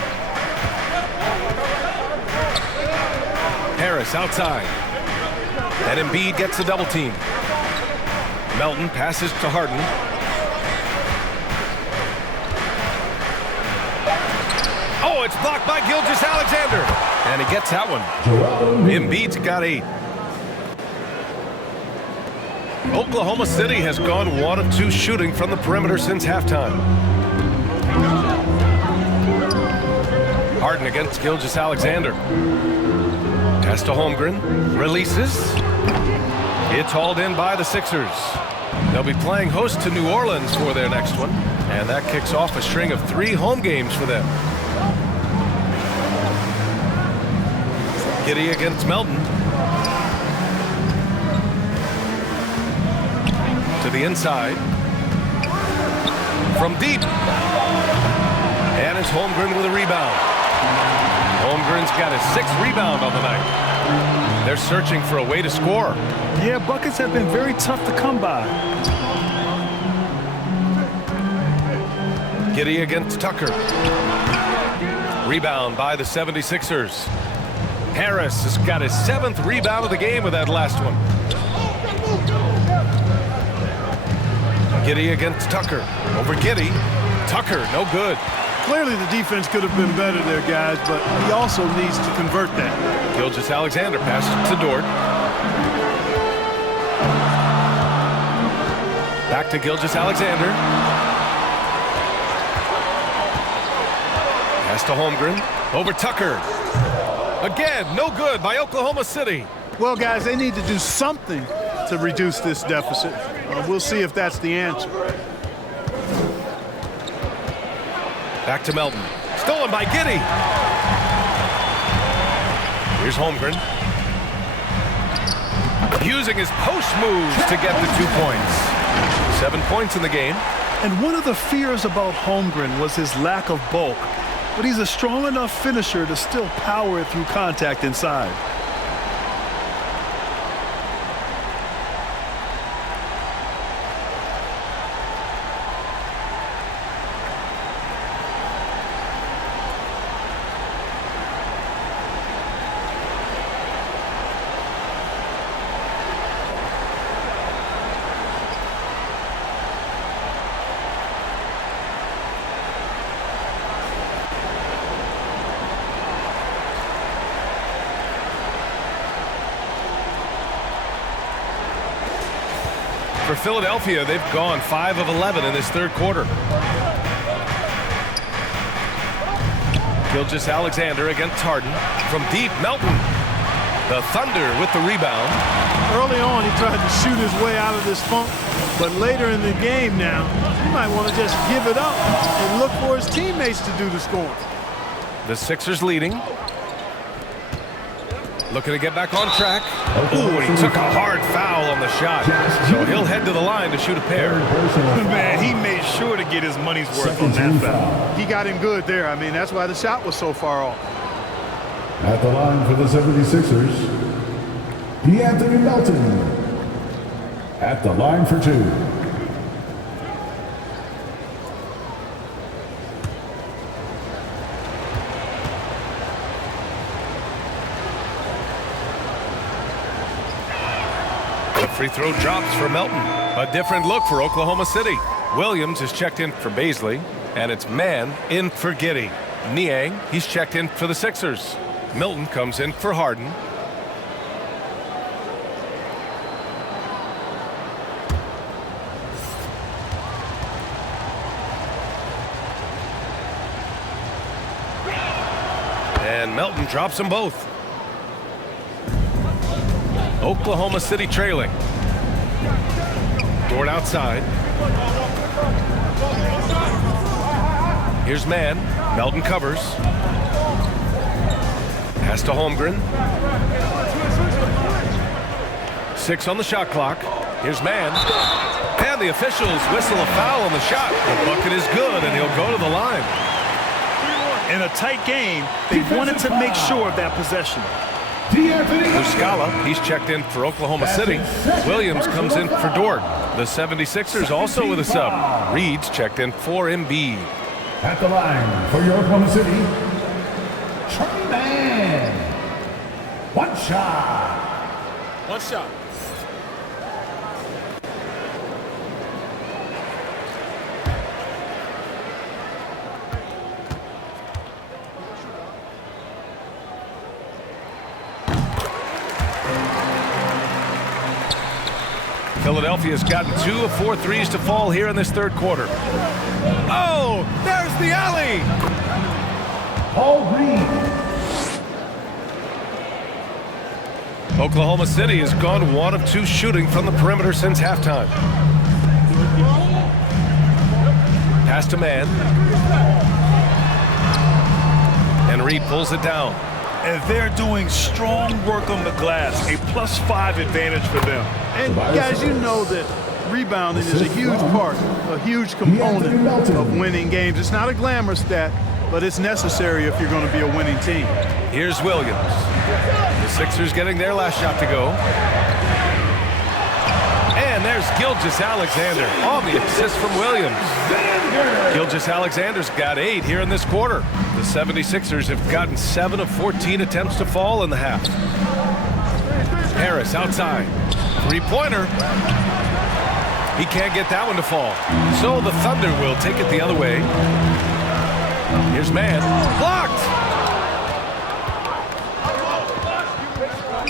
Harris outside. And Embiid gets the double team. Melton passes to Harden. Oh, it's blocked by Gilgeous-Alexander. And he gets that one. Embiid's got 8. Oklahoma City has gone 1 of 2 shooting from the perimeter since halftime. Harden against Gilgeous-Alexander. Pass to Holmgren. Releases. It's hauled in by the Sixers. They'll be playing host to New Orleans for their next one. And that kicks off a string of 3 home games for them. Giddey against Melton. To the inside. From deep. And it's Holmgren with a rebound. Holmgren's got his 6th rebound on the night. They're searching for a way to score. Yeah, buckets have been very tough to come by. Giddey against Tucker. Rebound by the 76ers. Harris has got his 7th rebound of the game with that last one. Giddey against Tucker. Over Giddey. Tucker, no good. Clearly the defense could have been better there, guys, but he also needs to convert that. Gilgeous-Alexander passes to Dort. Back to Gilgeous-Alexander. Pass to Holmgren. Over Tucker. Again, no good by Oklahoma City. Well, guys, they need to do something to reduce this deficit. We'll see if that's the answer. Back to Melton. Stolen by Giddey. Here's Holmgren. Using his post moves to get the 2 points. 7 points in the game. And one of the fears about Holmgren was his lack of bulk. But he's a strong enough finisher to still power it through contact inside. For Philadelphia, they've gone 5 of 11 in this third quarter. Gilgeous-Alexander against Harden. From deep, Melton. The Thunder with the rebound. Early on, he tried to shoot his way out of this funk, but later in the game now, he might want to just give it up and look for his teammates to do the scoring. The Sixers leading. Looking to get back on track. Ooh, he took a hard foul on the shot. So he'll head to the line to shoot a pair. Man, he made sure to get his money's worth on that foul. He got him good there. I mean, that's why the shot was so far off. At the line for the 76ers, Anthony Melton. At the line for 2. free throw drops for Melton. A different look for Oklahoma City. Williams is checked in for Baisley, and it's Mann in for Giddey. Niang, he's checked in for the Sixers. Milton comes in for Harden. And Melton drops them both. Oklahoma City trailing. Dort outside. Here's Mann. Melton covers. Pass to Holmgren. 6 on the shot clock. Here's Mann. And the officials whistle a foul on the shot. The bucket is good, and he'll go to the line. In a tight game, they wanted to make sure of that possession. Muscala, he's checked in for Oklahoma City. Williams comes in for Dort. The 76ers also with a sub. Reed's checked in for Embiid. At the line for your Oklahoma City, Charlie Mann. One shot. One shot. Philadelphia's gotten 2 of 4 threes to fall here in this third quarter. Oh, there's the alley. Paul Green. Oklahoma City has gone 1 of 2 shooting from the perimeter since halftime. Pass to Mann. And Reed pulls it down. And they're doing strong work on the glass, a +5 advantage for them. And guys, you know that rebounding is a huge part, a huge component of winning games. It's not a glamour stat, but it's necessary if you're going to be a winning team. Here's Williams. The Sixers getting their last shot to go. And there's Gilgeous-Alexander on the assist from Williams. Gilgeous-Alexander's got 8 here in this quarter. The 76ers have gotten 7 of 14 attempts to fall in the half. Harris outside. Three-pointer. He can't get that one to fall. So the Thunder will take it the other way. Here's Mann. Blocked!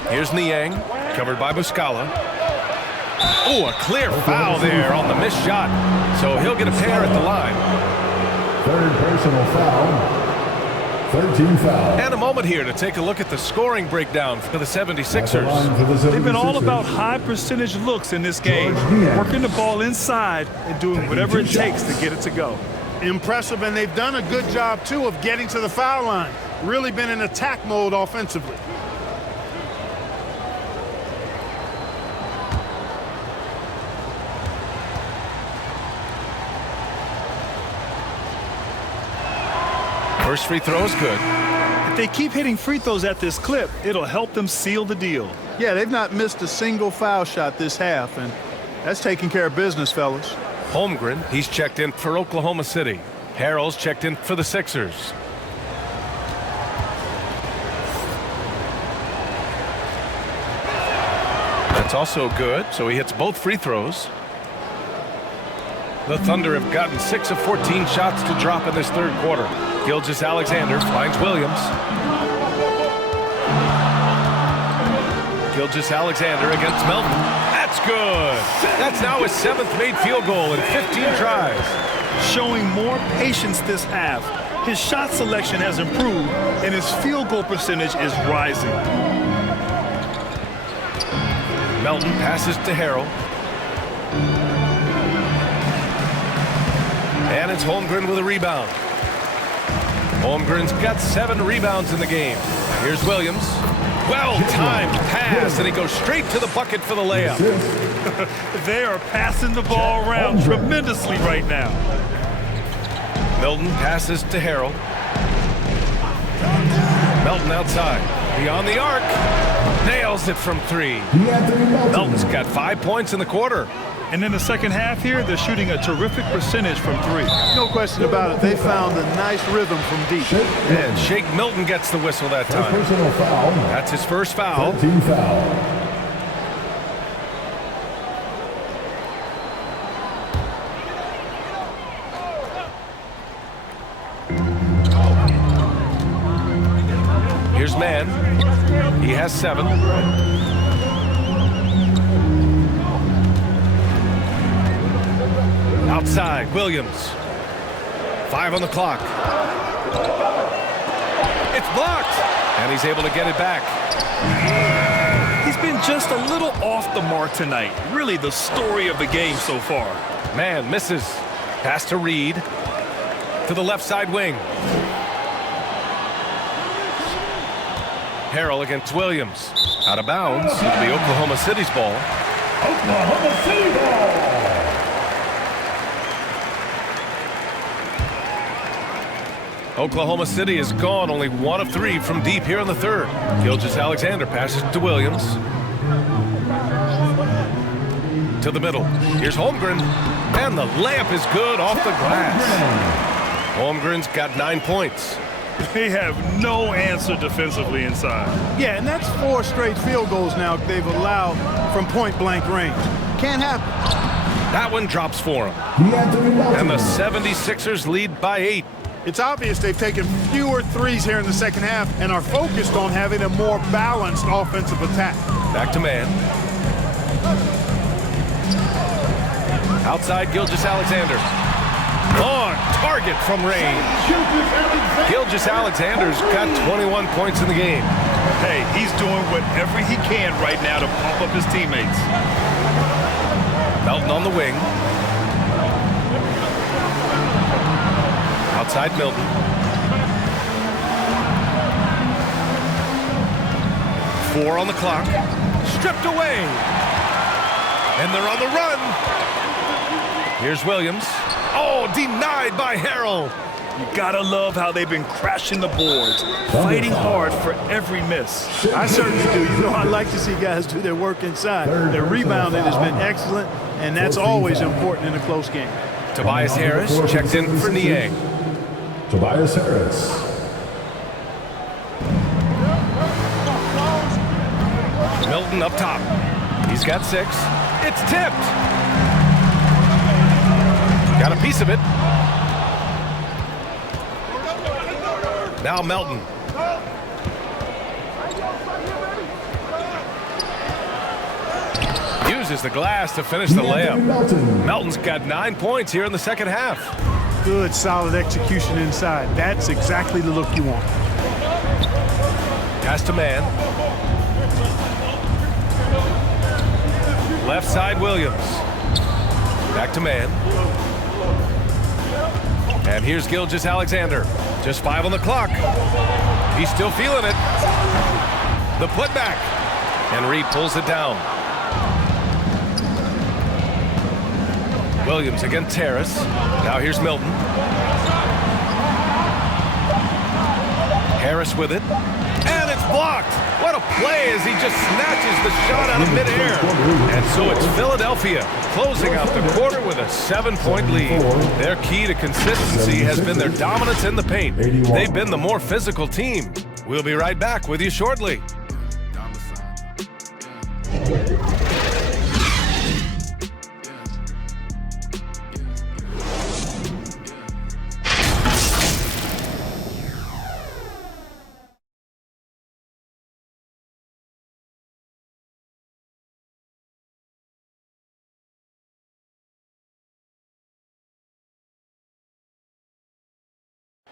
Here's Niang. Covered by Muscala. Oh, a clear foul there on the missed shot. So he'll get a pair at the line. Third personal foul. 13 foul. And a moment here to take a look at the scoring breakdown for the 76ers. They've been all about high percentage looks in this game, working the ball inside and doing whatever it takes to get it to go. Impressive, and they've done a good job, too, of getting to the foul line. Really been in attack mode offensively. First free throw is good. If they keep hitting free throws at this clip, it'll help them seal the deal. Yeah, they've not missed a single foul shot this half, and that's taking care of business, fellas. Holmgren, he's checked in for Oklahoma City. Harrell's checked in for the Sixers. That's also good, so he hits both free throws. The Thunder have gotten 6 of 14 shots to drop in this third quarter. Gilgeous-Alexander finds Williams. Gilgeous-Alexander against Melton. That's good. That's now his 7th made field goal in 15 tries. Showing more patience this half. His shot selection has improved, and his field goal percentage is rising. Melton passes to Harrell. And it's Holmgren with a rebound. Holmgren's got 7 rebounds in the game. Here's Williams. Well-timed pass, and he goes straight to the bucket for the layup. They are passing the ball around tremendously right now. Milton passes to Harrell. Melton outside. Beyond the arc. Nails it from 3. Melton's got 5 points in the quarter. And in the second half here, they're shooting a terrific percentage from 3. No question about it. They found a nice rhythm from deep. And Shake Milton gets the whistle that time. Personal foul. That's his first foul. 13 foul. Here's Mann. He has 7. Outside, Williams. 5 on the clock. It's blocked, and he's able to get it back. He's been just a little off the mark tonight. Really the story of the game so far. Mann misses. Pass to Reed. To the left side wing. Harrell against Williams. Out of bounds. It'll be Oklahoma City's ball. Oklahoma City ball. Oklahoma City is gone only 1 of 3 from deep here in the third. Gilgeous-Alexander passes to Williams. To the middle. Here's Holmgren. And the layup is good off the glass. Holmgren's got 9 points. They have no answer defensively inside. Yeah, and that's 4 straight field goals now they've allowed from point-blank range. Can't happen. That one drops for him. And the 76ers lead by 8. It's obvious they've taken fewer threes here in the second half and are focused on having a more balanced offensive attack. Back to Mann. Outside, Gilgeous-Alexander. On target from range. Gilgeous-Alexander's got 21 points in the game. Hey, he's doing whatever he can right now to pump up his teammates. Melton on the wing. Outside Milton. Four on the clock. Stripped away. And they're on the run. Here's Williams. Oh, denied by Harrell. You gotta love how they've been crashing the boards, fighting hard for every miss. I certainly do. You know, I like to see guys do their work inside. Their rebounding has been excellent, and that's always important in a close game. Tobias Harris checked in for Niang. Tobias Harris. Milton up top. He's got 6. It's tipped. Got a piece of it. Now Melton. Uses the glass to finish the layup. Melton's got 9 points here in the second half. Good, solid execution inside. That's exactly the look you want. Pass to Mann. Left side, Williams. Back to Mann. And here's Gilgeous-Alexander. Just 5 on the clock. He's still feeling it. The putback. And Reed pulls it down. Williams against Harris. Now here's Milton. Harris with it. And it's blocked. What a play as he just snatches the shot out of midair. And so it's Philadelphia closing out the quarter with a 7-point lead. Their key to consistency has been their dominance in the paint. They've been the more physical team. We'll be right back with you shortly.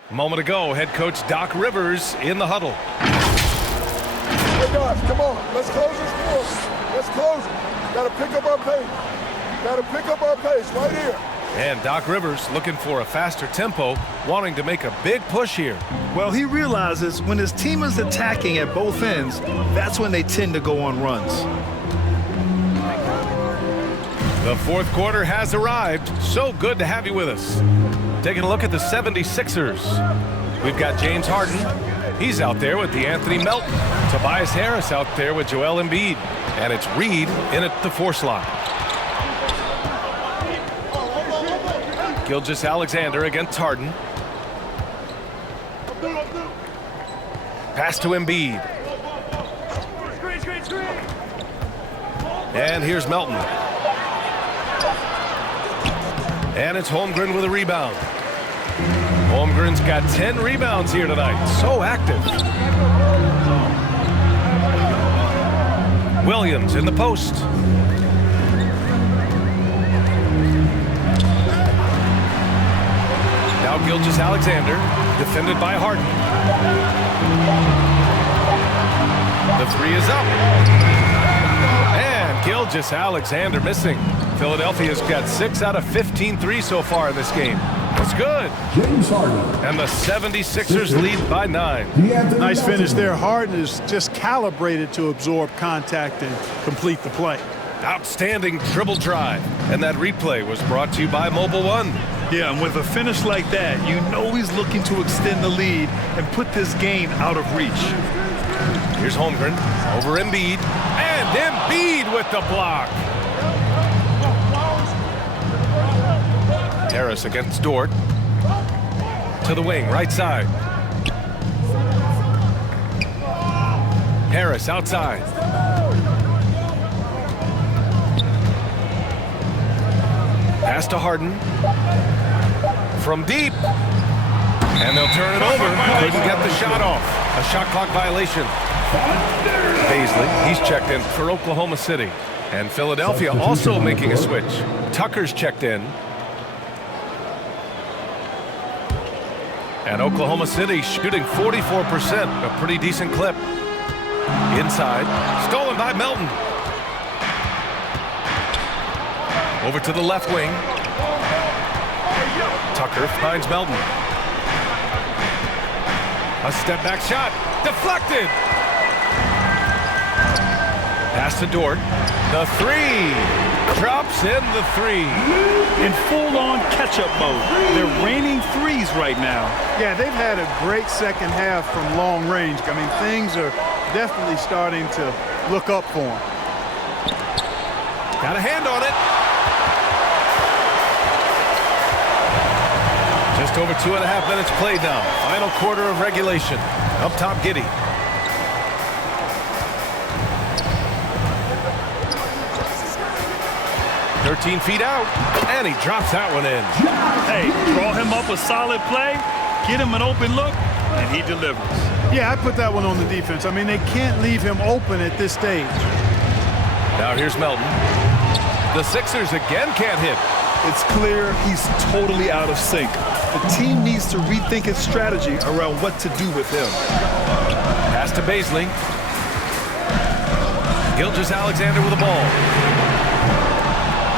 A moment ago, head coach Doc Rivers in the huddle. Hey guys, come on, let's close this quarter. Let's close it. Got to pick up our pace. Got to pick up our pace right here. And Doc Rivers looking for a faster tempo, wanting to make a big push here. Well, he realizes when his team is attacking at both ends, that's when they tend to go on runs. The fourth quarter has arrived. So good to have you with us. Taking a look at the 76ers. We've got James Harden. He's out there with DeAnthony Melton. Tobias Harris out there with Joel Embiid. And it's Reed in at the 4 slot. Gilgeous-Alexander against Harden. Pass to Embiid. And here's Melton. And it's Holmgren with a rebound. Holmgren's got 10 rebounds here tonight. So active. Williams in the post. Now Gilgeous-Alexander, defended by Harden. The three is up. And Gilgeous-Alexander missing. Philadelphia's got 6 out of 15 threes so far in this game. That's good. James Harden. And the 76ers lead by 9. Nice finish there. Harden is just calibrated to absorb contact and complete the play. Outstanding dribble drive. And that replay was brought to you by Mobile One. Yeah, and with a finish like that, you know he's looking to extend the lead and put this game out of reach. Here's Holmgren over Embiid. And Embiid with the block. Harris against Dort. To the wing, right side. Harris outside. Pass to Harden. From deep. And they'll turn it over. Couldn't get the shot off. A shot clock violation. Baisley, he's checked in for Oklahoma City. And Philadelphia also making a switch. Tucker's checked in. And Oklahoma City shooting 44%, a pretty decent clip. Inside, stolen by Melton. Over to the left wing. Tucker finds Melton. A step back shot, deflected. Pass to Dort. The three. Drops in the three. In full-on catch-up mode. They're raining threes right now. Yeah, they've had a great second half from long range. I mean, things are definitely starting to look up for them. Got a hand on it. Just over 2.5 minutes played now. Final quarter of regulation. Up top, Giddey. "13 feet out, and he drops that one in. Hey, draw him up a solid play, get him an open look, and he delivers. Yeah, I put that one on the defense. I mean, they can't leave him open at this stage. Now here's Melton. The Sixers again can't hit. It's clear he's totally out of sync. The team needs to rethink its strategy around what to do with him. Pass to Baisley. Gilgeous-Alexander with the ball.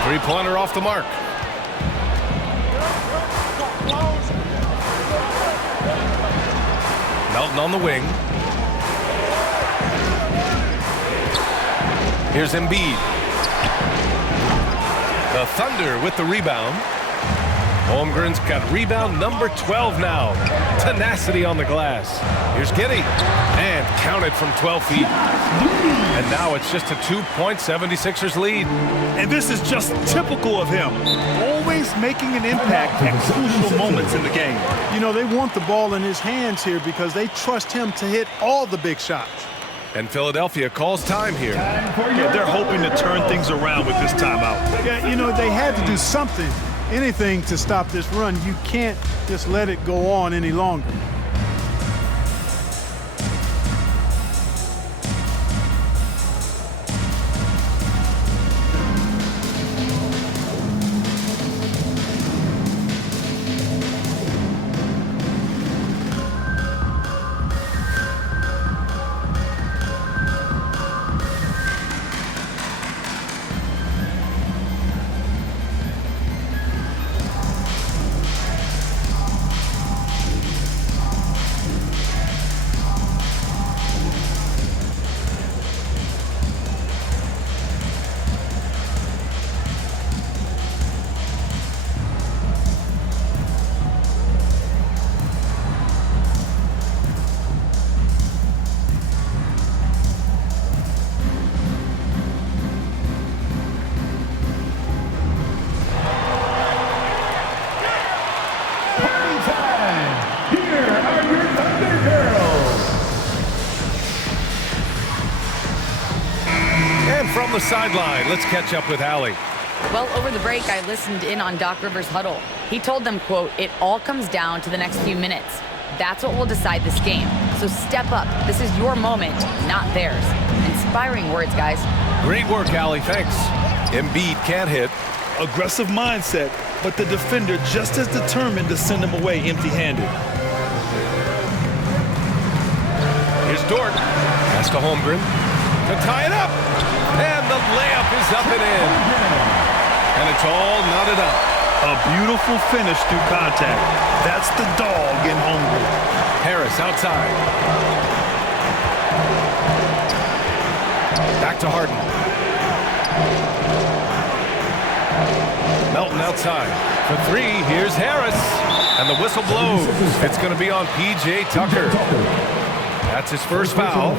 Three-pointer off the mark. Melton on the wing. Here's Embiid. The Thunder with the rebound. Holmgren's got rebound number 12 now. Tenacity on the glass. Here's Giddey. And counted from 12 feet. And now it's just a 2-point 76ers lead. And this is just typical of him. Always making an impact at crucial moments in the game. You know, they want the ball in his hands here because they trust him to hit all the big shots. And Philadelphia calls time here. Yeah, they're hoping to turn things around with this timeout. Yeah, you know, they had to do something, anything to stop this run. You can't just let it go on any longer. The sideline. Let's catch up with Allie. Well, over the break, I listened in on Doc Rivers' huddle. He told them, quote, "It all comes down to the next few minutes. That's what will decide this game. So step up. This is your moment, not theirs." Inspiring words, guys. Great work, Allie. Thanks. Embiid can't hit. Aggressive mindset, but the defender just as determined to send him away empty-handed. Here's Dort. Pass to Holmgren to tie it up. And the layup is up and in. And it's all knotted up. A beautiful finish through contact. That's the dog in Holmgren. Harris outside. Back to Harden. Melton outside. For three, here's Harris. And the whistle blows. It's going to be on P.J. Tucker. That's his first foul.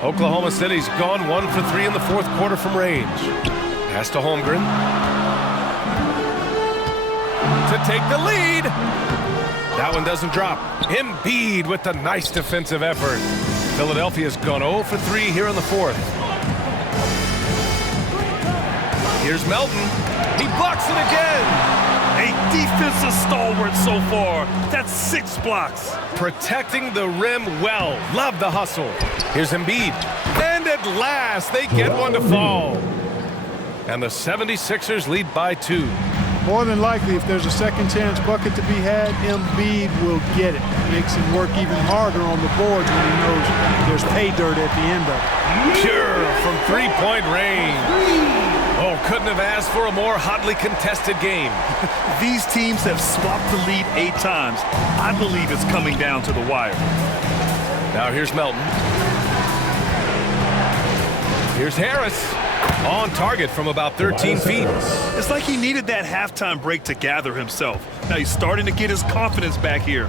Oklahoma City's gone 1 for 3 in the fourth quarter from range. Pass to Holmgren. To take the lead. That one doesn't drop. Embiid with the nice defensive effort. Philadelphia's gone 0 for 3 here in the fourth. Here's Melton. He blocks it again. A defensive stalwart so far. That's 6 blocks. Protecting the rim well. Love the hustle. Here's Embiid. And at last, they get one to fall. And the 76ers lead by 2. More than likely, if there's a second chance bucket to be had, Embiid will get it. Makes him work even harder on the board when he knows there's pay dirt at the end of it. Pure from three-point range. Oh, couldn't have asked for a more hotly contested game. These teams have swapped the lead 8 times. I believe it's coming down to the wire. Now here's Melton. Here's Harris. On target from about 13 feet. It's like he needed that halftime break to gather himself. Now he's starting to get his confidence back here.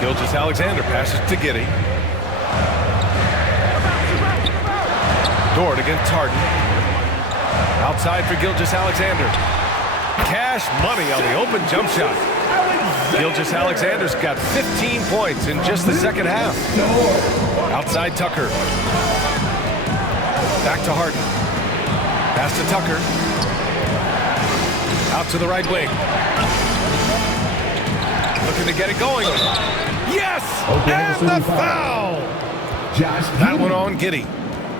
Gilgeous-Alexander passes to Giddey. Dort against Harden. Outside for Gilgeous-Alexander. Cash money on the open jump shot. Gilgeous-Alexander's got 15 points in just the second half. Outside Tucker. Back to Harden. Pass to Tucker. Out to the right wing. Looking to get it going. Yes! And the foul! That one on Giddey.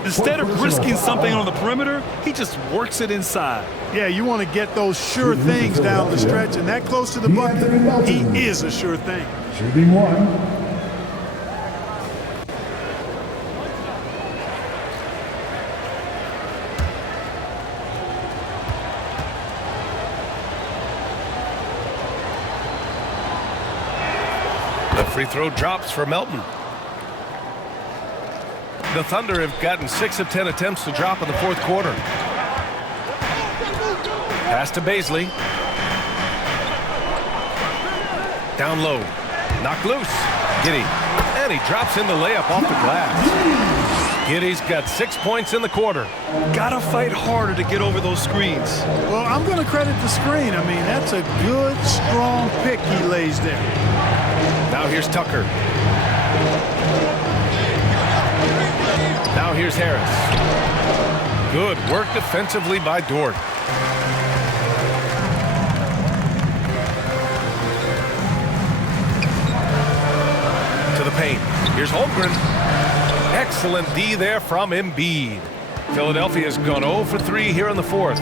Instead of risking something on the perimeter, he just works it inside. Yeah, you want to get those sure things down the stretch, and that close to the bucket, he is a sure thing. Shooting one. The free throw drops for Melton. The Thunder have gotten 6 of 10 attempts to drop in the fourth quarter. Pass to Baisley. Down low. Knocked loose. Giddey. And he drops in the layup off the glass. Giddey's got 6 points in the quarter. Gotta fight harder to get over those screens. Well, I'm going to credit the screen. I mean, that's a good, strong pick he lays there. Now here's Tucker. Now here's Harris. Good work defensively by Dort. To the paint. Here's Holmgren. Excellent D there from Embiid. Philadelphia's gone 0 for 3 here in the fourth.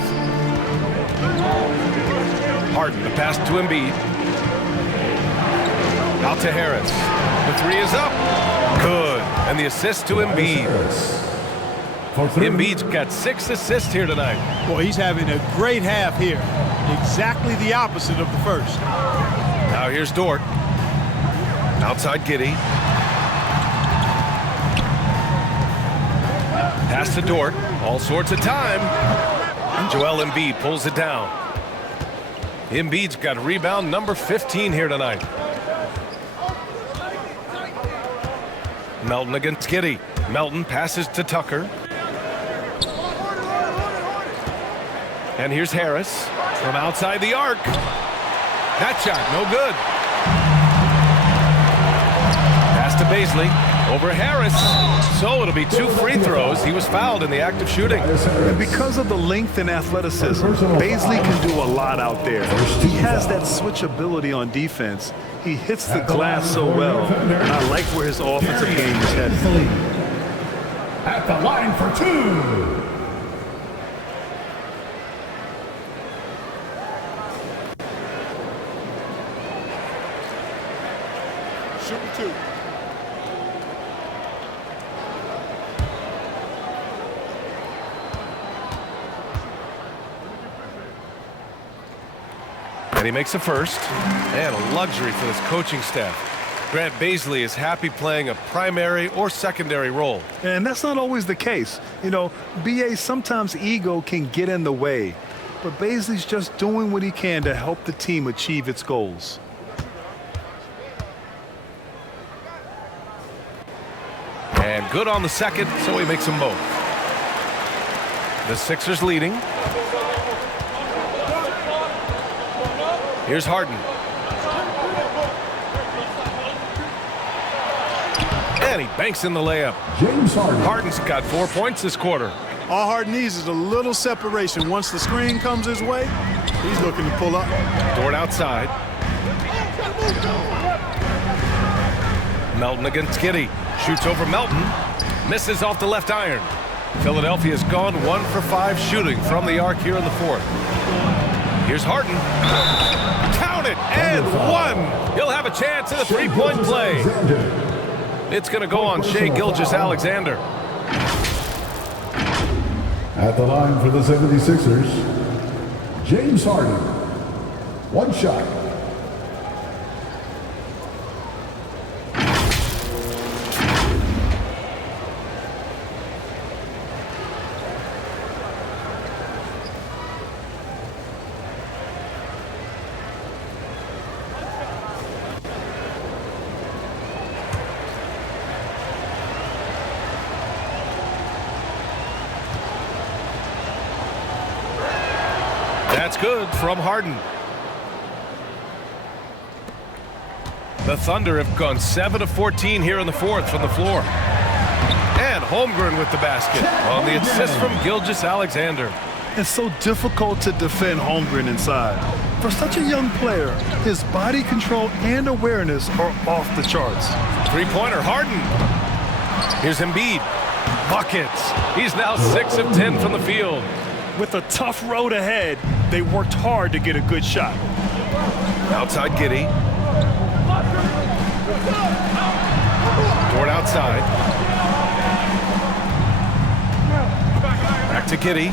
Harden, the pass to Embiid. Out to Harris. The three is up. Good. And the assist to Embiid. Embiid's got 6 assists here tonight. Well, he's having a great half here. Exactly the opposite of the first. Now here's Dort. Outside Giddey. Pass to Dort. All sorts of time. Joel Embiid pulls it down. Embiid's got rebound number 15 here tonight. Melton against Giddey. Melton passes to Tucker. And here's Harris from outside the arc. That shot, no good. Pass to Baisley. over Harris. So it'll be 2 free throws. He was fouled in the act of shooting. And because of the length and athleticism, Bazley can do a lot out there. He has that switchability on defense. He hits the glass so well, and I like where his offensive game is headed. At the line for 2. Shooting 2. And he makes a first. And a luxury for this coaching staff. Grant Bazley is happy playing a primary or secondary role. And that's not always the case. You know, BA, sometimes ego can get in the way. But Bazley's just doing what he can to help the team achieve its goals. And good on the second, so he makes them both. The Sixers leading. Here's Harden. And he banks in the layup. James Harden. Harden's got 4 points this quarter. All Harden needs is a little separation. Once the screen comes his way, he's looking to pull up. Dort outside. Melton against Giddey. Shoots over Melton. Misses off the left iron. Philadelphia's gone 1 for 5 shooting from the arc here in the fourth. Here's Harden. Count it, and 1. He'll have a chance at a 3-point play. It's going to go on Shai Gilgeous-Alexander. At the line for the 76ers, James Harden. 1 shot. That's good from Harden. The Thunder have gone 7 of 14 here in the fourth from the floor. And Holmgren with the basket on the assist from Gilgeous-Alexander. It's so difficult to defend Holmgren inside. For such a young player, his body control and awareness are off the charts. 3-pointer, Harden. Here's Embiid. Buckets. He's now 6 of 10 from the field. With a tough road ahead, they worked hard to get a good shot. Outside Giddey. Dort outside. Back to Giddey.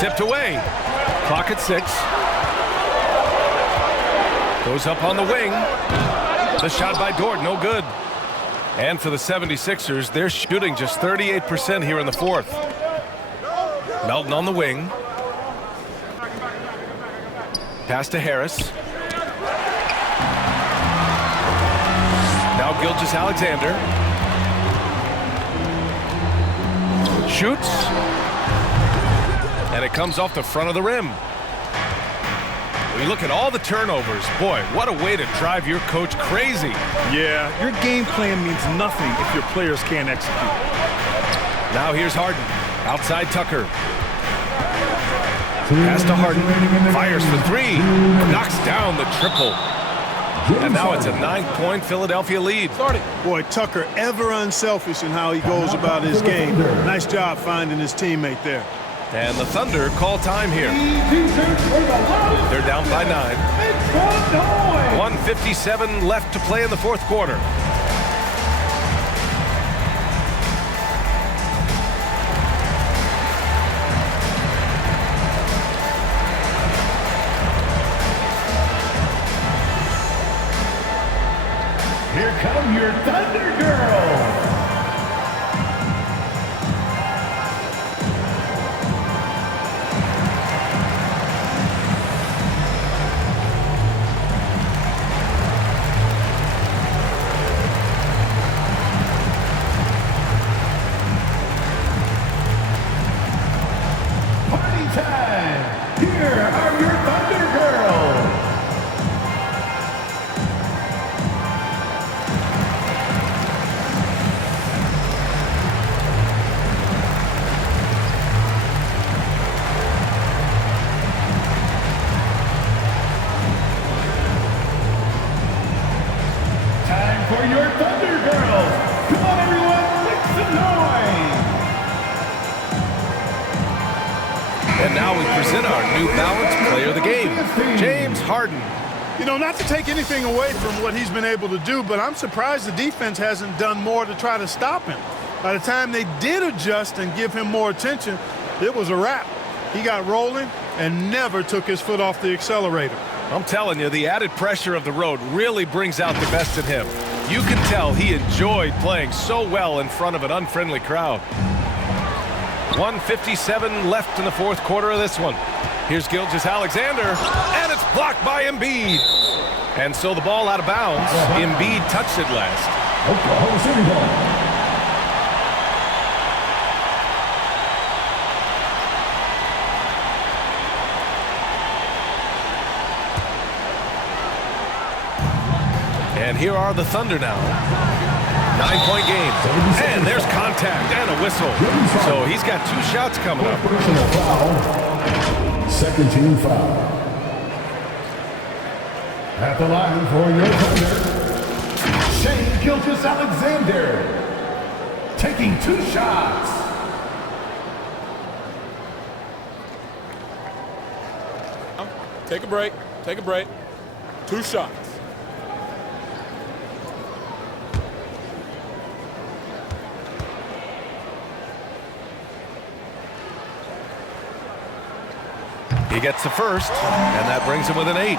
Tipped away. Clock at 6. Goes up on the wing. The shot by Dort, no good. And for the 76ers, they're shooting just 38% here in the fourth. Melton on the wing. Pass to Harris. Now Gilgeous-Alexander. Shoots. And it comes off the front of the rim. When you look at all the turnovers, boy, what a way to drive your coach crazy. Yeah, your game plan means nothing if your players can't execute. Now here's Harden. Outside Tucker. Pass to Harden. Fires for 3. Knocks down the triple. And now it's a 9-point Philadelphia lead. Boy, Tucker ever unselfish in how he goes about his game. Nice job finding his teammate there. And the Thunder call time here. They're down by 9. 1:57 left to play in the fourth quarter. Here come your Thunder Girls. Party time. Here are your Thunder Girls. now we present our New Balance Player of the Game, James Harden. You know, not to take anything away from what he's been able to do, but I'm surprised the defense hasn't done more to try to stop him. By the time they did adjust and give him more attention, it was a wrap. He got rolling and never took his foot off the accelerator. I'm telling you, the added pressure of the road really brings out the best in him. You can tell he enjoyed playing so well in front of an unfriendly crowd. 1:57 left in the fourth quarter of this one. Here's Gilgeous-Alexander, and it's blocked by Embiid. And so the ball out of bounds. Embiid touched it last. Oklahoma City ball. And here are the Thunder now. 9-point game. And there's contact and a whistle. So he's got 2 shots coming up. Personal foul. Second team foul. At the line for your Thunder, Shai Gilgeous-Alexander. Taking 2 shots. Take a break. Take a break. 2 shots. He gets the first, and that brings him within 8.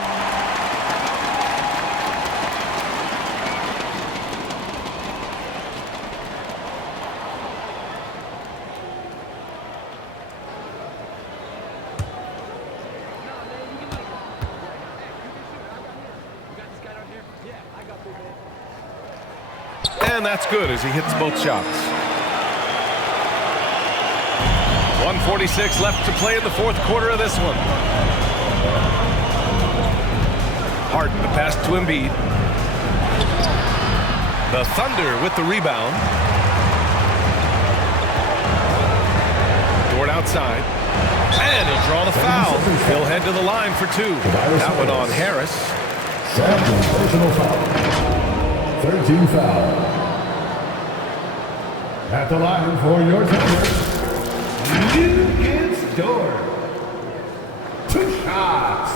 And that's good as he hits both shots. 1:46 left to play in the fourth quarter of this one. Harden to pass to Embiid. The Thunder with the rebound. Dort outside. And he'll draw the foul. He'll head to the line for 2. That one on Harris. Second personal foul. 13 foul. At the line for your Thunder, against Dort. 2 shots.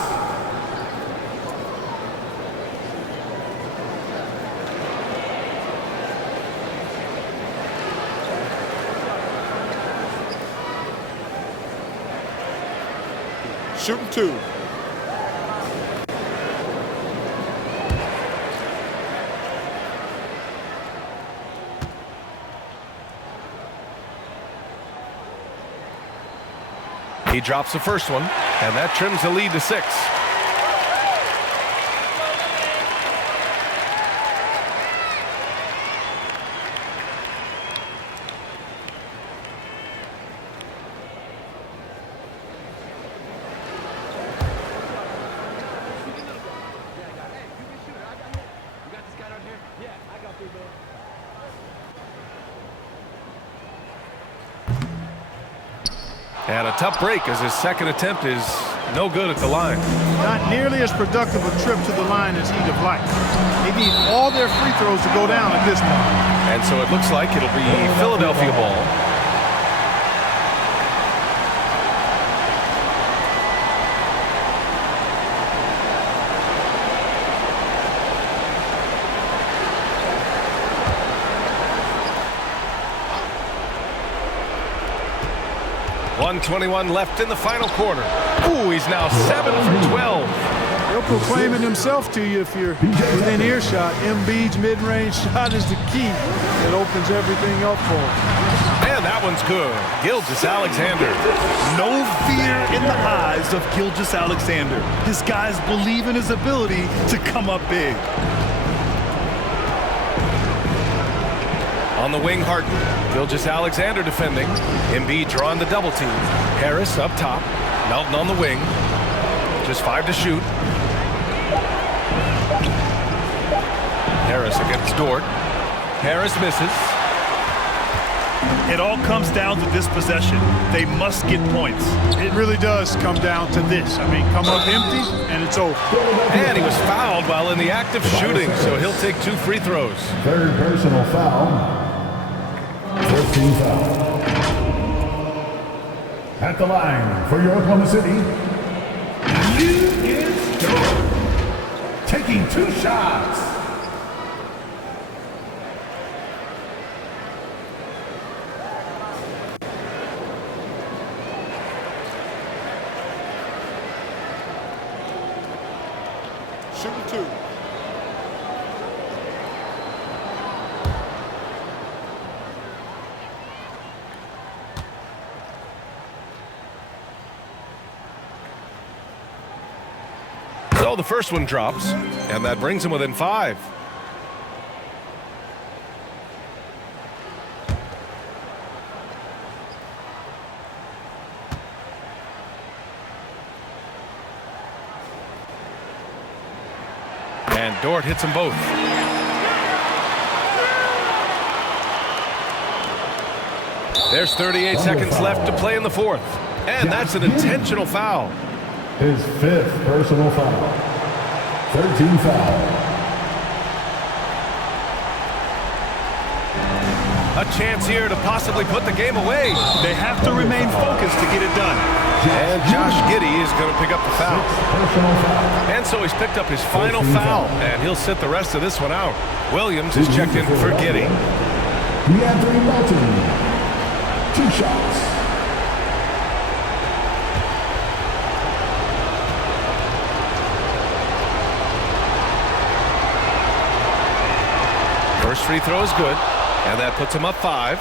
Shooting 2. He drops the first one, and that trims the lead to 6. And a tough break as his second attempt is no good at the line. Not nearly as productive a trip to the line as he'd have liked. They need all their free throws to go down at this point. And so it looks like it'll be Philadelphia ball. .21 left in the final quarter. Ooh, he's now 7 for 12. He'll proclaim it himself to you if you're within earshot. Embiid's mid-range shot is the key that opens everything up for him. And that one's good. Gilgeous-Alexander. No fear in the eyes of Gilgeous-Alexander. His guys believe in his ability to come up big. On the wing, Harden. Gilgeous-Alexander defending. Embiid drawing the double team. Harris up top. Melton on the wing. Just 5 to shoot. Harris against Dort. Harris misses. It all comes down to this possession. They must get points. It really does come down to this. I mean, come up empty, and it's over. And he was fouled while in the act of shooting, so he'll take 2 free throws. Third personal foul. 14 foul. At At the line for your Oklahoma City, is Dort, taking 2 shots. Shooting 2. So the first one drops, and that brings him within 5. And Dort hits them both. There's 38 seconds left to play in the 4th. And that's an intentional foul. His 5th personal foul. 13 foul. A chance here to possibly put the game away. They have to remain focused to get it done. And Josh Giddey is going to pick up the foul. And so he's picked up his final foul, and he'll sit the rest of this one out. Williams is checked in for Giddey. Anthony Melton, 2 shots. First free throw is good, and that puts him up 5.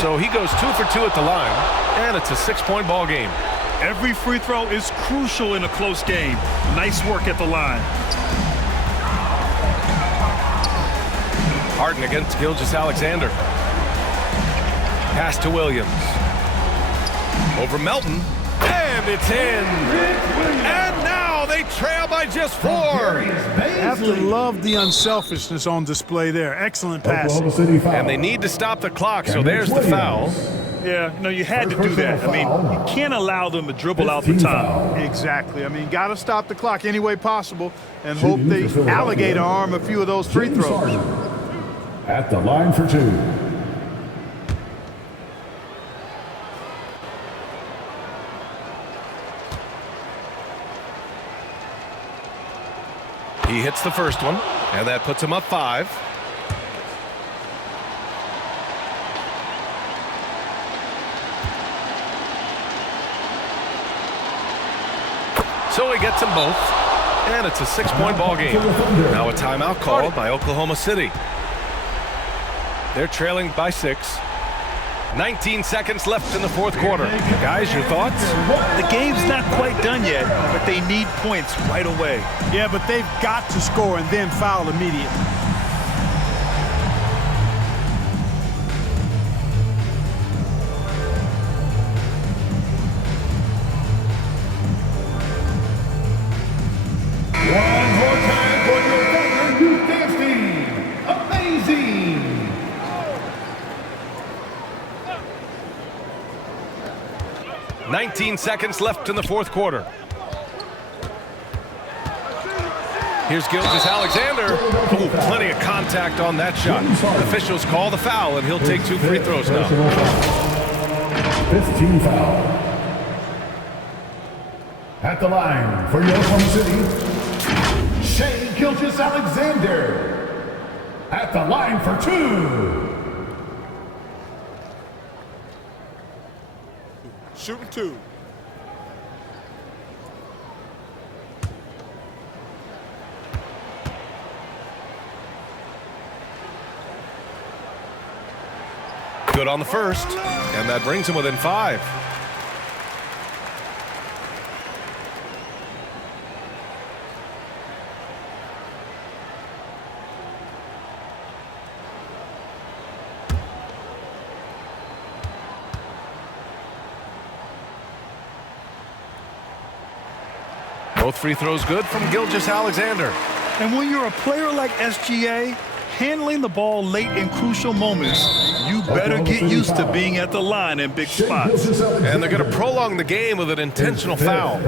So he goes 2 for 2 at the line, and it's a 6-point ball game. Every free throw is crucial in a close game. Nice work at the line. Harden against Gilgeous-Alexander. Pass to Williams. Over Melton. And it's in. And now they trail by just 4. Have to love the unselfishness on display there. Excellent passing. And they need to stop the clock, so there's the foul. Yeah, no, you had to do that. I mean, you can't allow them to dribble out the top. Exactly. I mean, got to stop the clock any way possible and hope they alligator arm a few of those free throws. At the line for 2. He hits the first one, and that puts him up 5. So he gets them both, and it's a 6-point ball game. Now a timeout called by Oklahoma City. They're trailing by 6. 19 seconds left in the 4th quarter. Guys, your thoughts? The game's not quite done yet, but they need points right away. Yeah, but they've got to score and then foul immediately. One more time for your Thunder Youth Dance Team. Amazing. 19 seconds left in the 4th quarter. Here's Gilgeous-Alexander. Ooh, plenty of contact on that shot. Officials call the foul, and he'll take 2 free throws now. 15 foul. At the line for your Oklahoma City, Shea Gilgeous-Alexander. At the line for 2. Shooting 2. Good on the first, and that brings him within 5. Both free throws good from Gilgeous-Alexander. And when you're a player like SGA, handling the ball late in crucial moments, you You better get used to being at the line in big spots. And they're going to prolong the game with an intentional foul.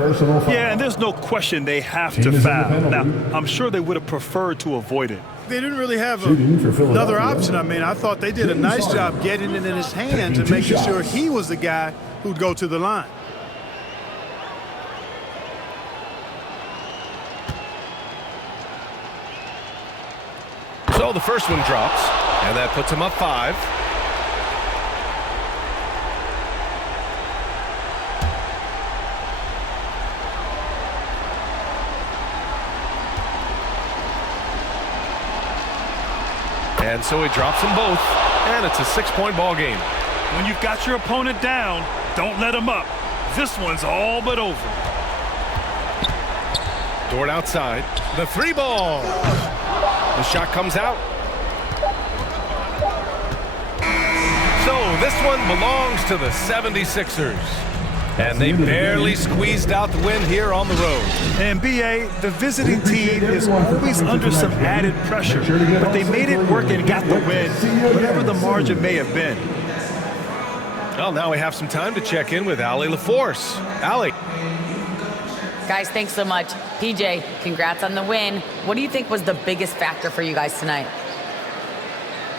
Yeah, and there's no question they have to foul. Now, I'm sure they would have preferred to avoid it. They didn't really have another option. I mean, I thought they did a nice job getting it in his hands and making sure he was the guy who'd go to the line. So the first one drops, and that puts him up 5. And so he drops them both, and it's a 6-point ball game. When you've got your opponent down, don't let him up. This one's all but over. Dort outside. The 3 ball. The shot comes out. So this one belongs to the 76ers. And they barely squeezed out the win here on the road. And BA, the visiting team is always under some added pressure, but they made it work and got the win, whatever the margin may have been. Well, now we have some time to check in with Allie LaForce. Allie. Guys, thanks so much. PJ, congrats on the win. What do you think was the biggest factor for you guys tonight?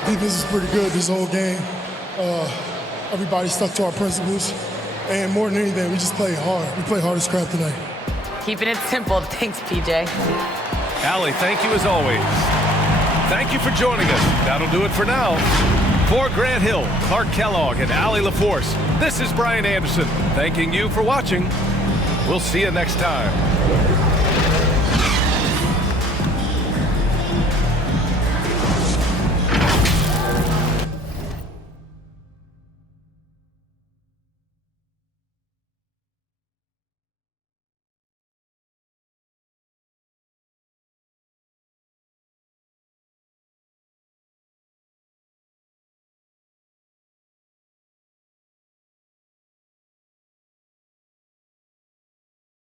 Defense is pretty good this whole game. Everybody stuck to our principles. And more than anything, we just played hard. We played hard as crap tonight. Keeping it simple. Thanks, PJ. Allie, thank you as always. Thank you for joining us. That'll do it for now. For Grant Hill, Clark Kellogg, and Allie LaForce, this is Brian Anderson, thanking you for watching. We'll see you next time.